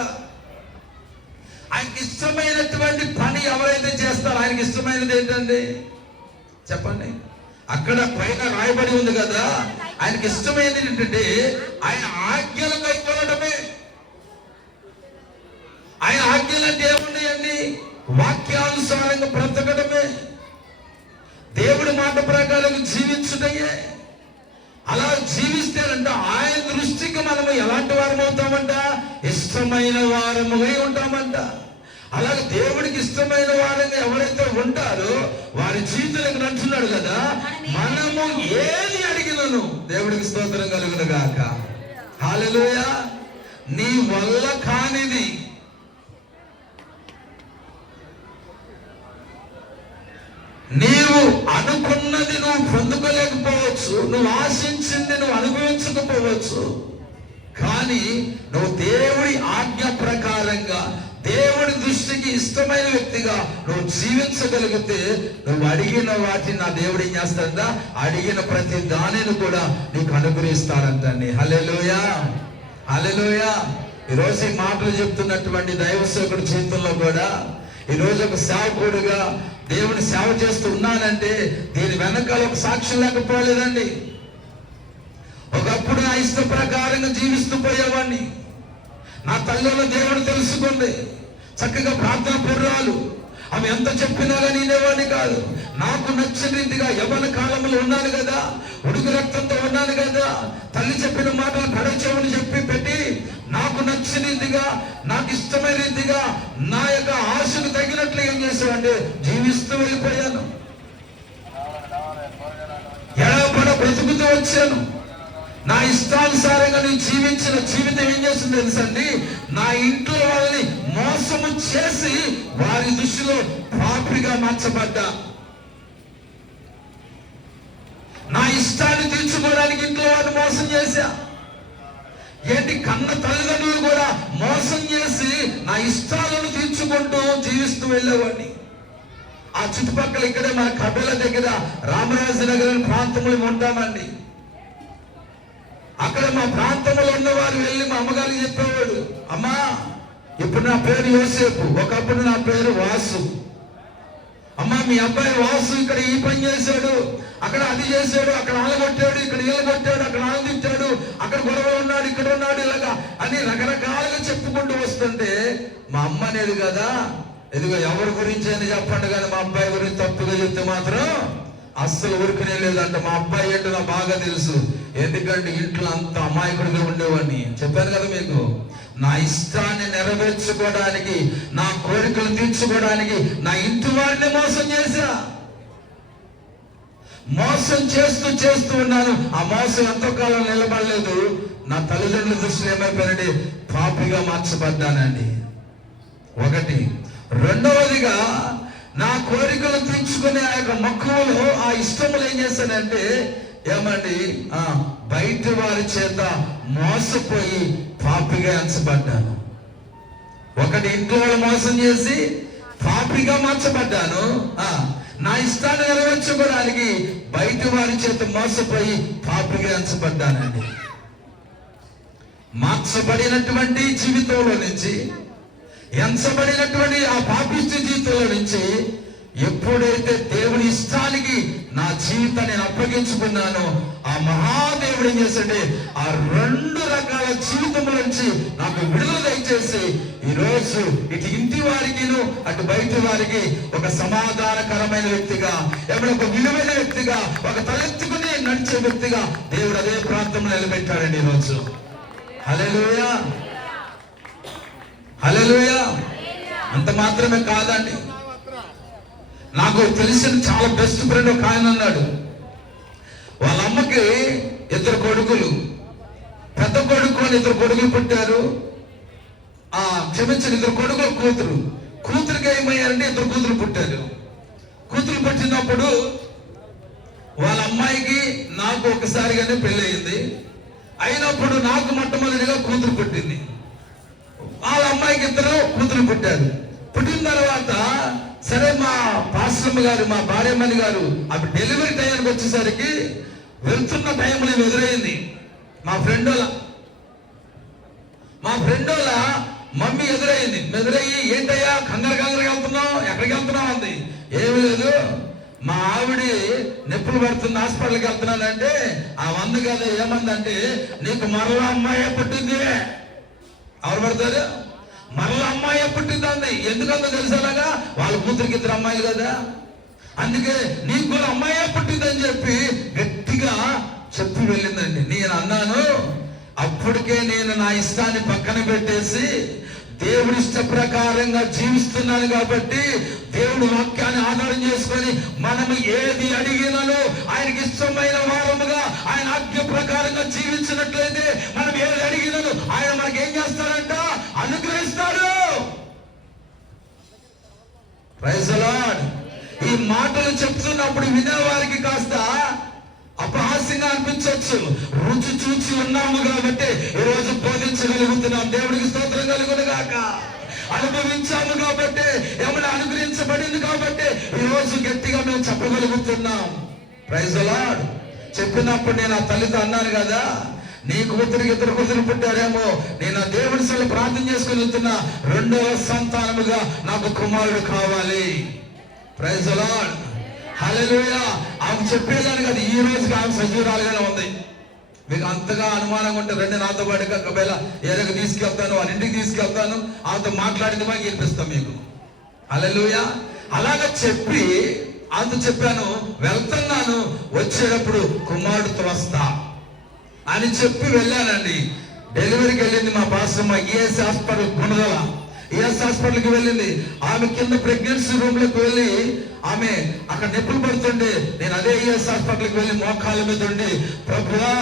ఆయనకి ఇష్టమైనటువంటి పని ఎవరైతే చేస్తారో ఆయనకి ఇష్టమైనది ఏంటండి చెప్పండి? అక్కడ పైన రాయబడి ఉంది కదా, ఆయనకి ఇష్టమైనది ఏంటంటే ఆయన ఆజ్ఞలు కైకొనడమే. ఆయన ఆజ్ఞలు అంటే ఏమున్నాయండి? వాక్యానుసారంగా బ్రతకడమే, దేవుడి మాట ప్రకారం జీవించుటయే. అలా జీవిస్తేనంట ఆయన దృష్టికి మనము ఎలాంటి వారం అవుతామంట? ఇష్టమైన వారముగా ఉంటామంట. అలాగే దేవుడికి ఇష్టమైన వారంగా ఎవరైతే ఉంటారో వారి జీవితాలకు అంటున్నాడు కదా, మనము ఏది అడిగినను దేవుడికి స్తోత్రం కలుగును గాక. హల్లెలూయా! నీ వల్ల కానిది, నీవు అనుకున్నది నువ్వు పొందుకోలేకపోవచ్చు, నువ్వు ఆశించింది నువ్వు అనుభవించకపోవచ్చు, కానీ నువ్వు దేవుడి ఆజ్ఞ ప్రకారంగా దేవుడి దృష్టికి ఇష్టమైన వ్యక్తిగా నువ్వు జీవించగలిగితే నువ్వు అడిగిన వాటిని నా దేవుడు ఏం చేస్తాడంట? అడిగిన ప్రతి దానిని కూడా నీకు అనుగ్రహిస్తాడంటండి. హల్లెలూయా! హల్లెలూయా! ఈరోజు ఈ మాటలు చెప్తున్నటువంటి దైవ సేవకుడి జీవితంలో కూడా ఈరోజు ఒక సేవకుడుగా దేవుని సేవ చేస్తూ ఉన్నానంటే దీని వెనకాల ఒక సాక్ష్యం లేకపోలేదండి. ఒకప్పుడు నా ఇష్ట ప్రకారంగా జీవిస్తూ పోయేవాడిని. నా తల్లిలో దేవుడు తెలుసుకుంది, చక్కగా ప్రార్థన పూర్వాలు, ఆమె ఎంత చెప్పినా కానీ వినేవాడిని కాదు. నాకు నచ్చిన రీతిగా యవ్వన కాలంలో ఉన్నాను కదా, ఉడుకు రక్తంతో ఉన్నాను కదా, తల్లి చెప్పిన మాటలు కడచెవుని చెప్పి పెట్టి నాకు నచ్చిన రీతిగా, నాకు ఇష్టమైన రీతిగా, నా యొక్క ఆశకు తగినట్లు ఏం చేశానంటే జీవిస్తూ వెళ్ళిపోయాను. ఎడపడ బ్రతుకుతూ వచ్చాను. నా ఇష్టానుసారంగా నేను జీవించిన జీవితం ఏం చేస్తుంది తెలుసండి? నా ఇంట్లో వాళ్ళని మోసము చేసి వారి దృష్టిలో పాపిగా మార్చబడ్డా. ఇష్టాన్ని తీర్చుకోవడానికి ఇంట్లో వాడిని మోసం చేశా. ఏంటి, కన్న తల్లిదండ్రులు కూడా మోసం చేసి నా ఇష్టాలను తీర్చుకుంటూ జీవిస్తూ వెళ్ళేవాడిని. ఆ చుట్టుపక్కల ఇక్కడే మన కబెల దగ్గర రామరాజనగర్ ప్రాంతంలో ఉంటామండి. అక్కడ మా ప్రాంతంలో ఉన్నవారు వెళ్ళి మా అమ్మగారికి చెప్పేవాడు, అమ్మా ఇప్పుడు నా పేరు యోసేపు, ఒకప్పుడు నా పేరు వాసు. అమ్మా మీ అబ్బాయి వాసు ఇక్కడ ఈ పని చేశాడు, అక్కడ అది చేశాడు, అక్కడ ఆలగొట్టాడు, ఇక్కడ ఈలగొట్టాడు, అక్కడ ఆలదిచ్చాడు, అక్కడ గొడవ ఉన్నాడు, ఇక్కడ ఉన్నాడు, ఇలాగా అని రకరకాలుగా చెప్పుకుంటూ వస్తుంటే మా అమ్మ అనేది కదా, ఇదిగో ఎవరి గురించి అని చెప్పండి కానీ మా అబ్బాయి గురించి తప్పుగా చెప్తే మాత్రం అస్సలు ఊరుకునే లేదంట. మా అబ్బాయి ఏంటో నాకు బాగా తెలుసు, ఎందుకంటే ఇంట్లో అంత అమాయకుడిగా ఉండేవాడిని. చెప్పాను కదా మీకు, నా ఇష్టాన్ని నెరవేర్చుకోవడానికి, నా కోరికలు తీర్చుకోవడానికి నా ఇంటి వారిని మోసం చేశా. మోసం చేస్తూ ఉన్నాను. ఆ మోసం ఎంతో కాలం నిలబడలేదు. నా తల్లిదండ్రుల దృష్టిలో ఏమైపోయానండి, పాపిగా మార్చబడ్డానండి. ఒకటి. రెండవదిగా నా కోరికలు తీర్చుకునే ఆ యొక్క మక్కువలో ఆ ఇష్టములు ఏం చేశానంటే ఏమండి, బయట వారి చేత మోసపోయి పాపిగా ఎంచబడ్డాను. ఒకటి, ఇంట్లో మోసం చేసి పాపిగా మార్చబడ్డాను. నా ఇష్టాన్ని నెరవేర్చుకోవడానికి బయట వారి చేత మోసపోయి పాపిగా ఎంచబడ్డానండి. మార్చబడినటువంటి జీవితంలో నుంచి, ఎంచబడినటువంటి ఆ పాపిష్టి జీవితంలో నుంచి ఎప్పుడైతే దేవుని ఇష్టానికి నా జీవితాన్ని నేను అప్పగించుకున్నానో ఆ మహాదేవుడు ఏం చేశాడే, ఆ రెండు రకాల జీవితం నుంచి నాకు విడుదల దయచేసి ఈరోజు ఇటు ఇంటి వారికి అటు బయట వారికి ఒక సమాధానకరమైన వ్యక్తిగా, ఏమైనా ఒక విలువైన వ్యక్తిగా, ఒక తలెత్తుకుని నడిచే వ్యక్తిగా దేవుడు అదే ప్రాంతంలో నిలబెట్టాడండి ఈరోజు. హల్లెలూయా, హల్లెలూయా. అంత మాత్రమే కాదండి, నాకు తెలిసిన చాలా బెస్ట్ ఫ్రెండ్ ఒక ఆయన ఉన్నాడు. వాళ్ళ అమ్మకి ఇద్దరు కొడుకులు, పెద్ద కొడుకు అని ఇద్దరు కొడుకులు పుట్టారు. క్షమించిన ఇద్దరు కొడుకులు కూతురు, కూతురికి ఏమయ్యారంటే ఇద్దరు కూతురు పుట్టారు. కూతురు పుట్టినప్పుడు వాళ్ళ అమ్మాయికి నాకు ఒకసారిగానే పెళ్లి అయింది. అయినప్పుడు నాకు మొట్టమొదటిగా కూతురు పుట్టింది. వాళ్ళ అమ్మాయికి ఇద్దరు కూతురు పుట్టారు. పుట్టిన తర్వాత సరే మా పాస్టమ్మ గారు, మా భార్యమ్మని గారు అప్పుడు డెలివరీ టైంకి వచ్చేసరికి వెళ్తున్న టైంలో ఎదురైంది మా ఫ్రెండ్ వాళ్ళ మమ్మీ ఎదురయ్యింది. ఎదురయ్యి, ఏంటయ్యా కంగారుగా వెళ్తున్నావు, ఎక్కడికి వెళ్తున్నావు అంది. ఏమీ లేదు, మా ఆవిడ నొప్పులు పడుతుంది, హాస్పిటల్కి వెళ్తున్నానంటే ఆ వంద కదా ఏమందంటే, నీకు మరలా అమ్మాయి పుట్టింది. ఎవరు పడతారు? మరలా అమ్మాయి పుట్టింది. ఎందుకందో తెలిసేలాగా, వాళ్ళ కూతురికి ఇద్దరు అమ్మాయిలు కదా, అందుకే నీకు కూడా అమ్మాయి పుట్టిందని చెప్పి గట్టిగా చెప్పి వెళ్ళిందండి. నేను అన్నాను, అప్పటికే నేను నా ఇష్టాన్ని పక్కన పెట్టేసి దేవుడి ఇష్ట ప్రకారంగా జీవిస్తున్నాను కాబట్టి, దేవుడు వాక్యాన్ని ఆధారం చేసుకొని మనము ఏది అడిగినను ఆయనకి ఇష్టమైన వారముగా ఆయన ఆజ్ఞ ప్రకారంగా జీవించినట్లయితే మనం ఏది అడిగినను ఆయన మనకి ఏం చేస్తాడంట, అనుగ్రహిస్తాడు. Praise the Lord. ఈ మాటలు చెప్తున్నప్పుడు వినేవారికి కాస్త అపహాస్యంగా అనిపించవచ్చు. రుచి చూచి ఉన్నాము కాబట్టి ఈరోజు బోధించగలుగుతున్నాం. దేవుడికి స్తోత్రం కలుగును గాక. అనుభవించాము కాబట్టి, ఏమైనా అనుగ్రహించబడింది కాబట్టి ఈరోజు గట్టిగా మేము చెప్పగలుగుతున్నాం. Praise the lord. చెప్పినప్పుడు నేను ఆ తల్లితో అన్నాను కదా, నీ కూతురికి ఇద్దరు కూతురు పుట్టారేమో, నేను ఆ దేవుడి సలు ప్రార్థన చేసుకుని వెళ్తున్నా, రెండవ సంతానముగా నాకు కుమారుడు కావాలి. Praise the lord. హల్లెలూయా. ఆమె చెప్పేదానికి అది ఈ రోజుకి ఆమె సజీవురాలుగానే ఉంది. మీకు అంతగా అనుమానంగా ఉంటే రండి నాతో పాటుగా ఒకవేళ ఏదైనా తీసుకెళ్తాను, వాళ్ళ ఇంటికి తీసుకెళ్తాను, ఆమెతో మాట్లాడింది మాకు గెలిపిస్తాం మీకు. హల్లెలూయా. అలాగా చెప్పి అంత చెప్పాను, వెళ్తున్నాను, వచ్చేటప్పుడు కుమారుడితో వస్తా అని చెప్పి వెళ్ళానండి. డెలివరీకి వెళ్ళింది మా పాస్టమ్మ ఈఎస్ హాస్పిటల్ గుణదల. ఈఎస్ హాస్పిటల్కి వెళ్ళింది. ఆమె కింద ప్రెగ్నెన్సీ రూమ్ లోకి వెళ్ళి ఆమె అక్కడ నొప్పులు పడుతుండే, నేను అదే ఈఎస్ హాస్పిటల్కి వెళ్ళి మోకాళ్ళ మీద ఉండి, ప్రభువా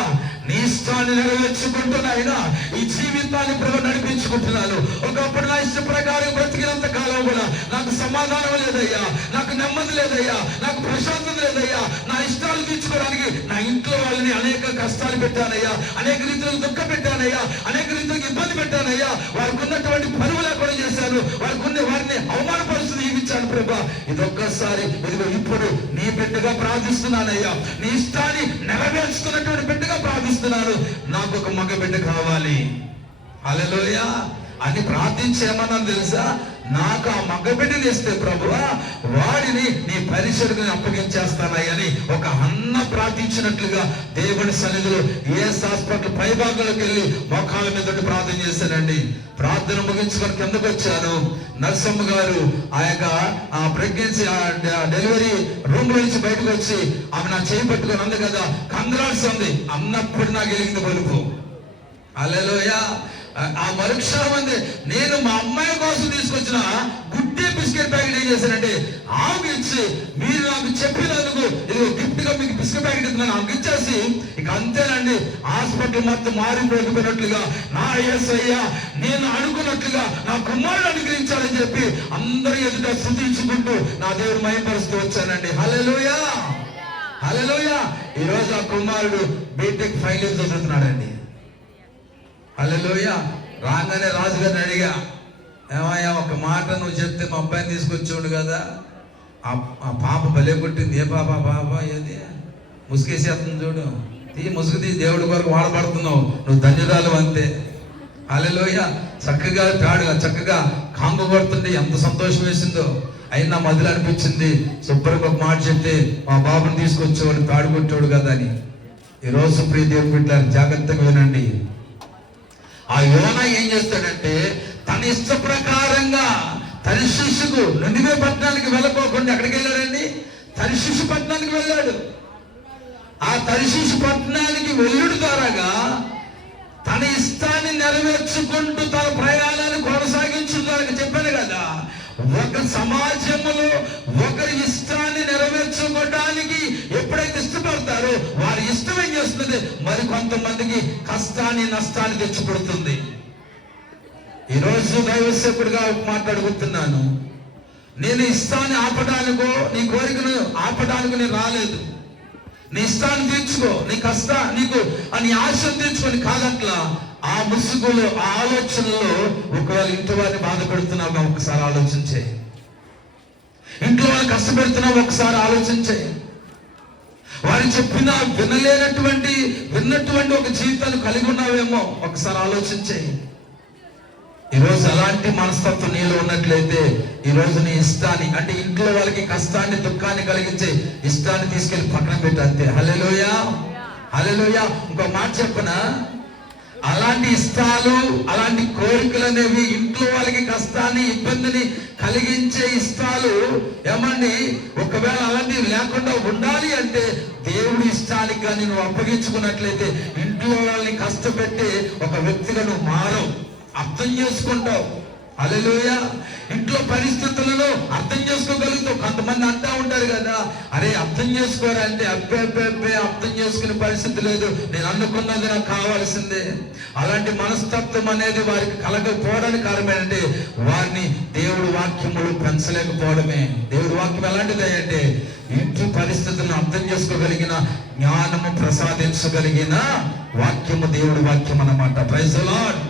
నీ ఇష్టాన్ని నెరవేర్చుకుంటున్నా, అయినా ఈ జీవితాన్ని ప్రభు నడిపించుకుంటున్నాను. ఒకప్పుడు నా ఇష్ట ప్రకారం బ్రతికినంత కాలం కూడా నాకు సమాధానం లేదయ్యా, నాకు నెమ్మది లేదయ్యా, నాకు ప్రశాంతత లేదయ్యా. నా ఇష్టాలు తీర్చుకోవడానికి నా ఇంట్లో వారిని అనేక కష్టాలు పెట్టానయ్యా, అనేక రీతిలో దుఃఖ పెట్టానయ్యా, అనేక రీతిలో ఇబ్బంది పెట్టానయ్యా, వారికి ఉన్నటువంటి పరువు లేకుండా చేశాను, వారిని అవమానపరుస్తూ జీవించాను ప్రభా. ఇదొక్కసారి ఇదిగో ఇప్పుడు నీ బిడ్డగా ప్రార్థిస్తున్నానయ్యా, నీ ఇష్టాన్ని నెరవేర్చుకున్నటువంటి బిడ్డగా ప్రార్థిస్తున్నాను. నాకు ఒక మగ బిడ్డ కావాలి, హల్లెలూయా అని ప్రార్థించేమన్నా తెలుసా? నాకు ఆ మగ బిడ్డని ఇస్తే ప్రభువా వాడిని నీ పరిసరకు అప్పగించేస్తానని ఒక అన్న ప్రార్థించినట్లుగా దేవుని సన్నిధిలో ఏఎస్ హాస్పిటల్ పైభాగంలోకి వెళ్ళి మోకాళ్ళ మీద ప్రార్థన చేశానండి. ప్రార్థన ముగించుకొని కిందకు వచ్చాను. నర్సమ్మ గారు ఆ ప్రెగ్నెన్సీ డెలివరీ రూమ్ లో నుంచి బయటకు వచ్చి ఆమె నా చేయి పట్టుకొని అంది కదా, కంగ్రాట్స్ అంది. అన్నప్పుడు నాకు వెలిగింది బలుపు. హల్లెలూయా. ఆ మరుక్షణం అంది, నేను మా అమ్మాయి కోసం తీసుకొచ్చిన గుడ్డే బిస్కెట్ ప్యాకెట్ ఏం చేశానంటే ఆమెకు ఇచ్చి, మీరు నాకు చెప్పినందుకు ఇది గిఫ్ట్ గా మీకు బిస్కెట్ ప్యాకెట్ ఇస్తున్నాను ఆమెకు ఇచ్చేసి, ఇక అంతేనండి హాస్పిటల్ మొత్తం మారిపోయినట్లుగా నా యేసయ్య నేను అనుకున్నట్లుగా నా కుమారుడు అనుగ్రహించాలని చెప్పి అందరి ఎదుట స్తుతించుకుంటూ నా దేవుడు మహిమపరుస్తూ వచ్చానండి. హల్లెలూయా, హల్లెలూయా. ఈరోజు ఆ కుమారుడు బీటెక్ ఫైనల్ ఇయర్ చదువుతున్నాడండి. హల్లెలూయా. రాగానే రాజుగారిని అడిగా, ఏమయ్యా ఒక మాట నువ్వు చెప్తే మా అబ్బాయిని తీసుకొచ్చాడు కదా. ఆ పాప భలే కొట్టింది. ఏ పాప ఏది ముసుగేసేస్తుంది చూడు, ముసుగు తీ, దేవుడి కొరకు వాడబడుతున్నావు, నువ్వు ధన్యురాలు అంతే. హల్లెలూయా. చక్కగా కాంగు కొడుతుంటే ఎంత సంతోషం వేసిందో. అయినా నా మదిలో అనిపించింది, శుభ్రంగా ఒక మాట చెప్తే మా బాబుని తీసుకొచ్చేవాడు తాడు కొట్టాడు కదా అని. ఈరోజు ప్రియ దేవుని బిడ్డలారా జాగ్రత్తగా వినండి. ఆ యోనా ఏం చేస్తాడంటే తన ఇష్ట ప్రకారంగా తర్షీషుకు నినివే పట్టణానికి వెళ్ళకోకుండా ఎక్కడికి వెళ్ళాడండి? తర్షీషు పట్టణానికి వెళ్ళాడు. ఆ తర్షీషు పట్టణానికి వెళ్ళుడు ద్వారాగా తన ఇష్టాన్ని నెరవేర్చుకుంటూ తన ప్రయాణాన్ని కొనసాగించుకోవాలని చెప్పాను కదా. ఒక సమాజంలో ఒకరి ఇష్టాన్ని నెరవేర్చుకోవడానికి ఎప్పుడైతే ఇష్టపడతారో వారి ఇష్టం ఏం చేస్తుంది, మరి కొంతమందికి కష్టాన్ని నష్టాన్ని తెచ్చిపెడుతుంది. ఈరోజు దైవసేపుడిగా మాట్లాడుకుంటున్నాను. నేను ఇష్టాన్ని ఆపడానికో నీ కోరికను ఆపడానికి నేను రాలేదు. నీ ఇష్టాన్ని తీర్చుకో, నీకు నీ ఆశను తీర్చుకొని కాదట్లా. ఆ ముసుగులో ఆ ఆలోచనలో ఒకవేళ ఇంటి వారిని బాధ పెడుతున్నావు ఒకసారి ఆలోచించే, ఇంట్లో వాళ్ళు కష్టపెడుతున్నావు ఒకసారి ఆలోచించే, వారు చెప్పినా విన్నటువంటి ఒక జీవితాన్ని కలిగి ఉన్నావేమో ఒకసారి ఆలోచించే. ఈరోజు అలాంటి మనస్తత్వం నీలో ఉన్నట్లయితే ఈరోజు నీ ఇష్టాన్ని, అంటే ఇంట్లో వాళ్ళకి కష్టాన్ని దుఃఖాన్ని కలిగించే ఇష్టాన్ని తీసుకెళ్లి పక్కన పెట్టు అంతే. హల్లెలూయా, హల్లెలూయా. ఇంకో మాట చెప్పనా, అలాంటి ఇష్టాలు అలాంటి కోరికలు అనేవి ఇంట్లో వాళ్ళకి కష్టాన్ని ఇబ్బందిని కలిగించే ఇష్టాలు ఏమండి, ఒకవేళ అలాంటివి లేకుండా ఉండాలి అంటే దేవుడి ఇష్టానికి కానీ నువ్వు అప్పగించుకున్నట్లయితే ఇంట్లో వాళ్ళని కష్టపెట్టి ఒక వ్యక్తిగా నువ్వు మారవు, అర్థం చేసుకుంటావు. హల్లెలూయా. ఇంట్లో పరిస్థితులను అర్థం చేసుకోగలుగుతావు. కొంతమంది అంటా ఉంటారు కదా, అరే అర్థం చేసుకోరంటే అబ్బే అర్థం చేసుకునే పరిస్థితి లేదు, నేను అనుకున్నది నాకు కావాల్సిందే. అలాంటి మనస్తత్వం అనేది వారికి కలగకపోవడానికి కారణం ఏంటంటే వారిని దేవుడి వాక్యములు పెంచలేకపోవడమే. దేవుడి వాక్యం ఎలాంటిది అంటే ఇంటి పరిస్థితులను అర్థం చేసుకోగలిగిన జ్ఞానము ప్రసాదించగలిగిన వాక్యము దేవుడి వాక్యం అన్నమాట. ప్రైజ్ ది లార్డ్,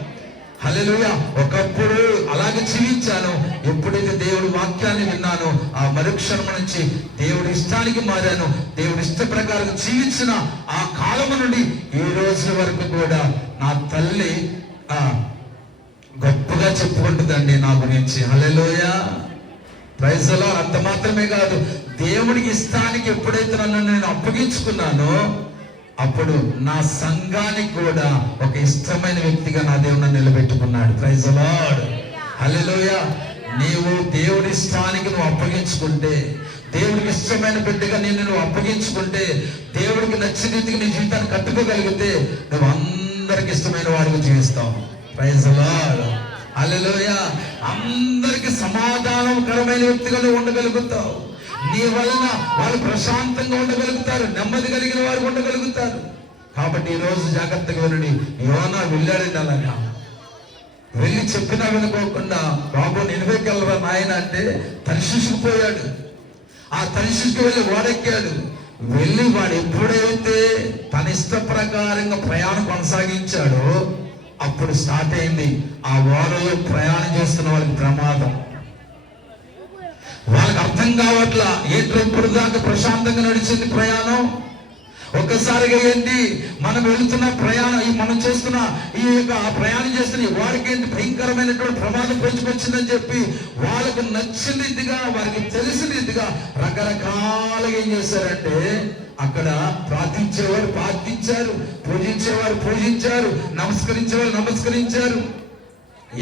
హల్లెలూయా. ఒకప్పుడు అలాగే జీవించాను. ఎప్పుడైతే దేవుడి వాక్యాన్ని విన్నానో ఆ మరుక్షణం నుంచి దేవుడి ఇష్టానికి మారాను. దేవుడి ఇష్ట ప్రకారం జీవించిన ఆ కాలము నుండి ఈ రోజు వరకు కూడా నా తల్లి గొప్పగా చెప్పుకుంటుందండి నా గురించి. హల్లెలూయా, ప్రైజ్ ది లార్డ్. అంత మాత్రమే కాదు, దేవుడికి ఇష్టానికి ఎప్పుడైతే నన్ను నేను అప్పగించుకున్నానో అప్పుడు నా సంఘానికి కూడా ఒక ఇష్టమైన వ్యక్తిగా నా దేవుడు నిలబెట్టుకున్నాడు. ప్రైజ్ ది లార్డ్, హల్లెలూయా. నీవు దేవుడి ఇష్టానికి నువ్వు అప్పగించుకుంటే, దేవుడికి ఇష్టమైన బిడ్డగా నువ్వు అప్పగించుకుంటే, దేవుడికి నచ్చిన రీతికి నీ జీవితాన్ని కట్టుకోగలిగితే నువ్వు అందరికి ఇష్టమైన వాడిగా జీవిస్తావు. ప్రైజ్ ది లార్డ్, హల్లెలూయా. అందరికి సమాధానకరమైన వ్యక్తిగా నువ్వు ఉండగలుగుతావు. నీ వలన వాళ్ళు ప్రశాంతంగా ఉండగలుగుతారు, నెమ్మది కలిగిన వారు ఉండగలుగుతారు. కాబట్టి ఈ రోజు జాగ్రత్తగా వినండి. యోనా వెళ్ళాడండి. అలాగా వెళ్ళి చెప్పినా వినుకోకుండా, బాబు నినివేకి వెళ్ళరా నాయన అంటే తర్షీషుకు పోయాడు. ఆ తర్షీషుకు వెళ్ళి ఓడెక్కాడు. వెళ్ళి వాడు ఎప్పుడైతే తన ఇష్ట ప్రకారంగా ప్రయాణం కొనసాగించాడో అప్పుడు స్టార్ట్ అయింది ఆ ఓడలో ప్రయాణం చేస్తున్న వాళ్ళకి ప్రమాదం. వాళ్ళకి అర్థం కావట్లా, ఏంటో ఇప్పుడు దాకా ప్రశాంతంగా నడిచింది ప్రయాణం, ఒక్కసారిగా ఏంటి మనం వెళుతున్న ప్రయాణం, మనం చేస్తున్న ఈ యొక్క ప్రయాణం చేస్తున్న వారికి ఏంటి భయంకరమైనటువంటి ప్రమాదం పొంచుకొచ్చిందని చెప్పి వాళ్ళకు నచ్చిన రీతిగా, వారికి తెలిసిన రీతిగా రకరకాలుగా ఏం చేశారంటే అక్కడ ప్రార్థించేవారు ప్రార్థించారు, పూజించేవారు పూజించారు, నమస్కరించేవారు నమస్కరించారు.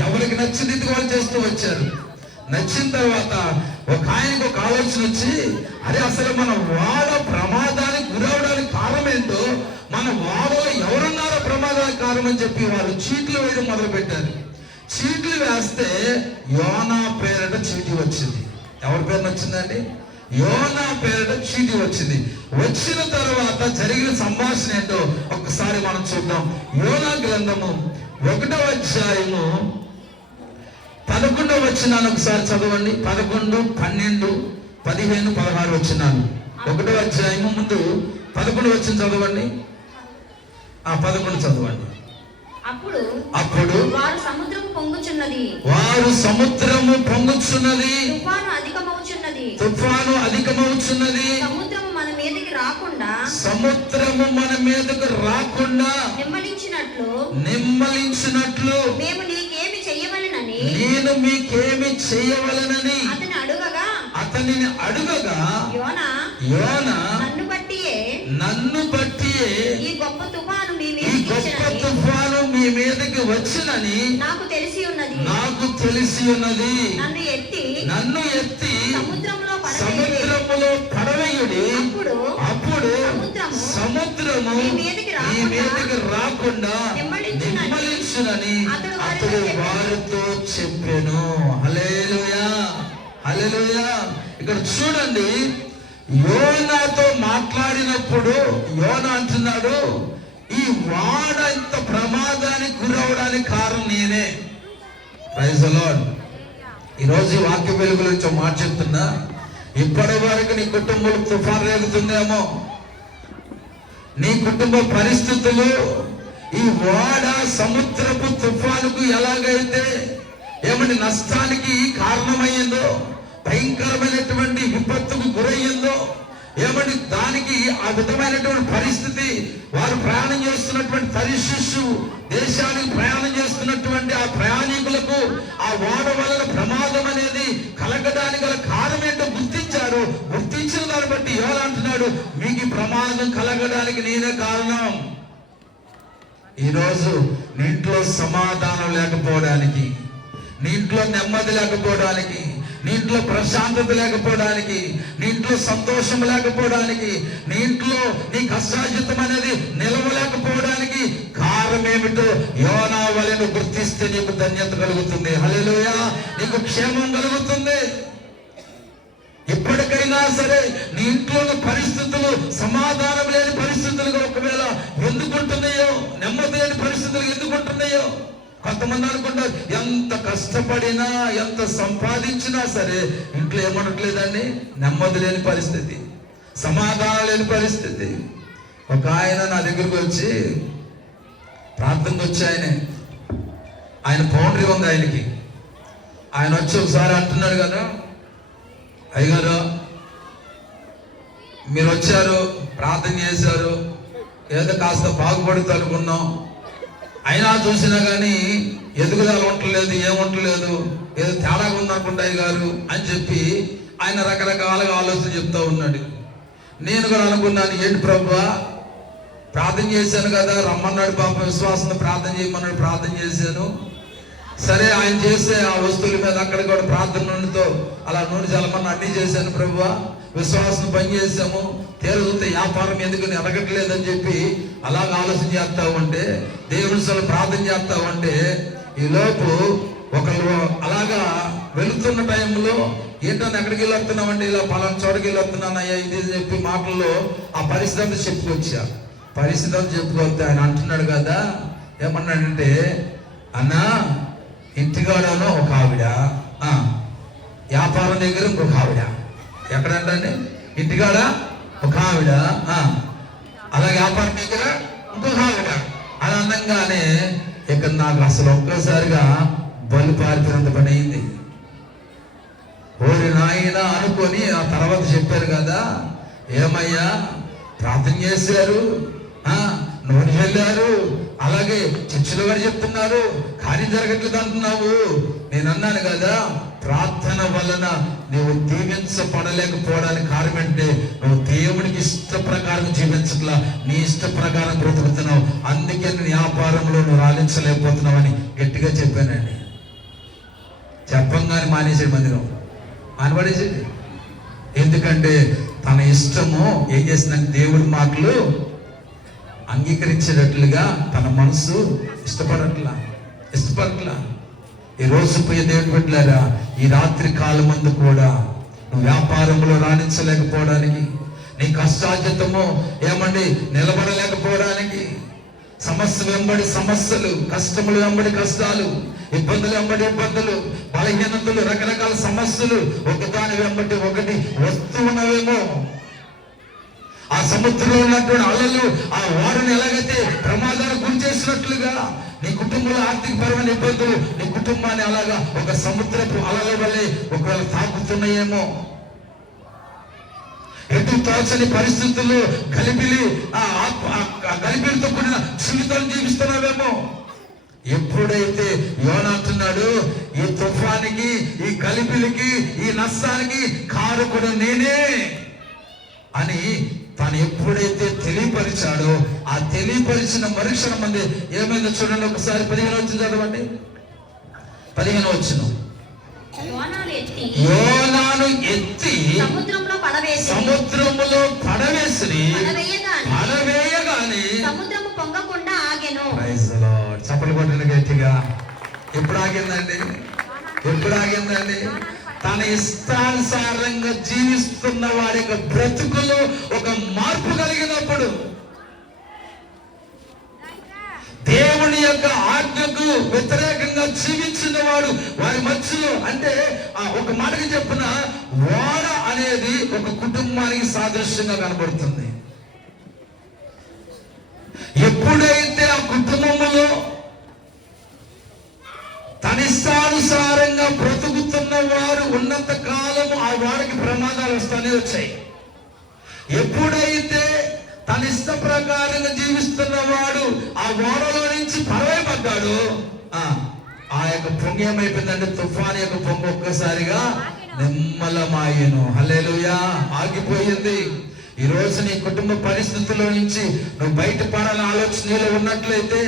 ఎవరికి నచ్చిన రీతిగా వాళ్ళు చేస్తూ వచ్చారు. నచ్చిన తర్వాత ఒక ఆయనకు ఒక ఆలోచన వచ్చి, అరే అసలు మన వాడ ప్రమాదానికి గురవడానికి కారణం ఏంటో, మన వాడలో ఎవరున్నారో ప్రమాదానికి కారణం అని చెప్పి వాళ్ళు చీట్లు వేయడం మొదలు పెట్టారు. చీట్లు వేస్తే యోనా పేరట చీటీ వచ్చింది. ఎవరి పేరున వచ్చిందండి? యోనా పేరట చీటీ వచ్చింది. వచ్చిన తర్వాత జరిగిన సంభాషణ ఏంటో ఒక్కసారి మనం చూద్దాం. యోనా గ్రంథము 1వ అధ్యాయము 11వ వచనాన్ని ఒకసారి చదవండి. 11, 12, 15, 16 వచనాలు. 1వ అధ్యాయము ముందు 11 వచనం చదవండి. 11 చదవండి. అప్పుడు వారు సముద్రము పొంగుచున్నది, తుఫాను అధికమవుచున్నది, సముద్రము మన మీదకి రాకుండా నిమ్మలించినట్లు మేము నీకేమి చెయ్యవలెనని నేను మీకేమి చేయవలనని అతనిని అడుగగా యోనా నన్ను బట్టియే ఈ గొప్ప తుఫాను మీ మీదకి వచ్చినని నాకు తెలిసి ఉన్నది. నన్ను ఎత్తి సముద్రములో పడవేయుడి, అప్పుడు సముద్రము మీ మీదకి రాకుండా నిమ్మలించునని అతడు వారితో చెప్పెను. హల్లెలూయా హల్లెలూయా. ఇక్కడ చూడండి, యోనాతో మాట్లాడినప్పుడు యోనా అంటున్నాడు, ఈ వాడ ఇంత ప్రమాదానికి గురవడానికి కారణం నేనే. Praise the Lord. ఈరోజు ఈ వాక్య వెలుగుల నుంచి మాట చెప్తున్నా, ఇప్పటి వరకు నీ కుటుంబంలో తుఫాను రేగుతుందేమో, నీ కుటుంబ పరిస్థితులు ఈ వాడ సముద్రపు తుఫానుకు ఎలాగైతే ఏమంటే నష్టానికి కారణమయ్యిందో, భయంకరమైనటువంటి విపత్తుకు గురయ్యిందో, ఏమంటే దానికి ఆ విధమైనటువంటి పరిస్థితి వారు ప్రయాణం చేస్తున్నటువంటి తరిషిషు దేశానికి ప్రయాణం చేస్తున్నటువంటి ఆ ప్రయాణికులకు ఆ ఓడ వలన ప్రమాదం అనేది కలగడానికి గల కారణం ఏంటో గుర్తించారు. గుర్తించిన దాన్ని బట్టి యోనా అంటున్నాడు, మీకు ఈ ప్రమాదం కలగడానికి నేనే కారణం. ఈరోజు నీ ఇంట్లో సమాధానం లేకపోవడానికి, నీ ఇంట్లో నెమ్మది లేకపోవడానికి, నీ ఇంట్లో ప్రశాంతత లేకపోవడానికి, నీ ఇంట్లో సంతోషం లేకపోవడానికి, నీ ఇంట్లో నీ కష్టార్జితం అనేది నిలవలేకపోవడానికి కారణం ఏమిటో యోనా వలె గుర్తిస్తే నీకు ధన్యత కలుగుతుంది. హల్లెలూయా. నీకు క్షేమం కలుగుతుంది. ఇప్పటికైనా సరే నీ ఇంట్లో పరిస్థితులు సమాధానం లేని పరిస్థితులుగా ఒకవేళ ఎందుకుంటున్నాయో, నెమ్మది లేని పరిస్థితులు ఎందుకుంటున్నాయో, కొంతమంది అనుకుంటారు ఎంత కష్టపడినా ఎంత సంపాదించినా సరే ఇంట్లో ఏమనట్లేదండి, నెమ్మది లేని పరిస్థితి, సమాధానం లేని పరిస్థితి. ఒక ఆయన నా దగ్గరకు వచ్చి ప్రార్థనకు వచ్చి ఆయన పౌండరీ ఉంది ఆయనకి. ఆయన వచ్చి ఒకసారి అంటున్నాడు కదా, అయ్యగారు మీరు వచ్చారు, ప్రార్థన చేశారు, ఏదో కాస్త బాగుపడుతూ అనుకున్నాం, అయినా చూసినా కానీ ఎదుగుదల ఉండలేదు, ఏముంటలేదు, ఏదో తేడాగా ఉందనుకుంటా అయ్యగారు అని చెప్పి ఆయన రకరకాలుగా ఆలోచన చెప్తా ఉన్నాడు. నేను కూడా అనుకున్నాను, ఏంటి ప్రభువా, ప్రార్థన చేశాను కదా, రమ్మన్నాడు పాప, విశ్వాసంతో ప్రార్థన చేయమన్నాడు, ప్రార్థన చేశాను. సరే ఆయన చేసే ఆ వస్తువుల మీద అక్కడ కూడా ప్రార్థన నూనెతో అలా నూనె చల్లమని అన్ని చేశాను ప్రభువా, విశ్వాసం పనిచేసాము, తీరుతుంటే వ్యాపారం ఎందుకు ఎదగట్లేదని చెప్పి అలాగ ఆలోచన చేస్తా ఉంటే, దేవుని ప్రార్థన చేస్తా ఉంటే ఈ లోపు ఒకళ్ళు అలాగా వెళుతున్న టైంలో ఏంటని ఎక్కడికి వెళ్ళి వస్తున్నామంటే, ఇలా పలానా చోటకి వెళ్ళి వస్తున్నానయ్యా ఇది అని చెప్పి మాటల్లో ఆ పరిస్థితి చెప్పుకొచ్చా. పరిస్థితి చెప్పుకొస్తే ఆయన అంటున్నాడు కదా, ఏమన్నాడంటే, అన్నా ఇంటికాడనో ఒక ఆవిడ, వ్యాపారం దగ్గర ఇంకొక ఆవిడ. ఎక్కడంటే ఇంటికాడ ఒక ఆవిడ, అలాగే వ్యాపారం దగ్గర ఇంకొక ఆవిడ. అలా అనగానే ఇక నాకు అసలు ఒక్కసారిగా బలు పారిపోయినంత పని అయింది. ఓరి నాయన అనుకొని ఆ తర్వాత చెప్పారు కదా, ఏమయ్యా ప్రార్థన చేశారు, నూనె వెళ్ళారు, అలాగే చర్చిలో గారు చెప్తున్నారు, కార్యం జరగట్లేదు అంటున్నావు. నేను అన్నాను కదా, ప్రార్థన వలన నువ్వు దీవించబడలేకపోవడానికి కారణం అంటే నువ్వు దేవునికి ఇష్ట ప్రకారం జీవించట్లా, నీ ఇష్ట ప్రకారం బ్రతుకుతున్నావు. అందుకే నీ వ్యాపారంలో నువ్వు రాణించలేకపోతున్నావు అని గట్టిగా చెప్పానండి. చెప్పంగానే మానేసాడు మందిరం, మానబడేసాడు. ఎందుకంటే తన ఇష్టము ఏం చేసిందంటే దేవుడి మాటలు అంగీకరించేటట్లుగా తన మనసు ఇష్టపడట్లా. ఈ రోజు పోయే దేవుడు బిడ్డలారా, ఈ రాత్రి కాలం మందు కూడా నువ్వు వ్యాపారంలో రాణించలేకపోవడానికి, నీ కష్టార్జితము నిలబడలేకపోవడానికి, సమస్య వెంబడి సమస్యలు, కష్టములు వెంబడి కష్టాలు, ఇబ్బందులు వెంబడి ఇబ్బందులు, బలహీనతలు, రకరకాల సమస్యలు ఒకదాని వెంబడి ఒకటి వస్తూ ఉన్నవేమో. ఆ సముద్రంలో ఉన్నటువంటి అలలు ఆ వారిని ఎలాగైతే ప్రమాదానికి గురి చేసినట్లుగా నీ కుటుంబంలో ఆర్థికపరమైన ఇబ్బందులు నీ కుటుంబాన్ని అలాగా ఒక సముద్రపు అలల వల్లే ఒకవేళ తాకుతున్నాయేమో. ఎటు తోచని పరిస్థితుల్లో గలిబిలితో కూడిన జీవితాన్ని జీవిస్తున్నావేమో. ఎప్పుడైతే యోనా అంటున్నాడు, ఈ తుఫానికి, ఈ గలిబిలికి, ఈ నష్టానికి కారకుడు నేనే అని తాను ఎప్పుడైతే తెలియపరిచాడో, ఆ తెలియపరిచిన మరుక్షణం మంది ఏమైందో చూడండి. ఒకసారి 15 వచ్చిన చదవండి. 15 వచ్చిన యోనాను ఎత్తి సముద్రములో పడవేసి పడవేయగానే సముద్రము పొంగకుండా ఆగెను. Praise the lord. చప్పట్లు కొట్టండి గట్టిగా. ఎప్పుడు ఆగిందండి? తన ఇష్టానుసారంగా జీవిస్తున్న వారి యొక్క బ్రతుకులో ఒక మార్పు కలిగినప్పుడు, దేవుని యొక్క ఆజ్ఞకు వ్యతిరేకంగా జీవించిన వాడు వారి మధ్యలో, అంటే ఒక మాటకి చెప్పిన వాడ అనేది ఒక కుటుంబానికి సాదృశ్యంగా కనబడుతుంది. ఎప్పుడైతే ఆ కుటుంబంలో తన ఇష్టానుసారంగా బ్రతుకుతున్న వారు ఉన్నంత కాలము ఆ వాడికి ప్రమాదాలు వస్తూనే వచ్చాయి. ఎప్పుడైతే తన ఇష్ట ప్రకారంగా జీవిస్తున్న వాడు ఆ ఓడలో నుంచి పడవేయబడ్డాడు, ఆ యొక్క పొంగ ఏమైపోయిందంటే తుఫాను యొక్క పొంగ ఒక్కసారిగా నిమ్మలమాయెను. హల్లెలూయా. ఆగిపోయింది. ఈ రోజు నీ కుటుంబ పరిస్థితుల్లో నుంచి నువ్వు బయటపడాలని ఆలోచనలో ఉన్నట్లయితే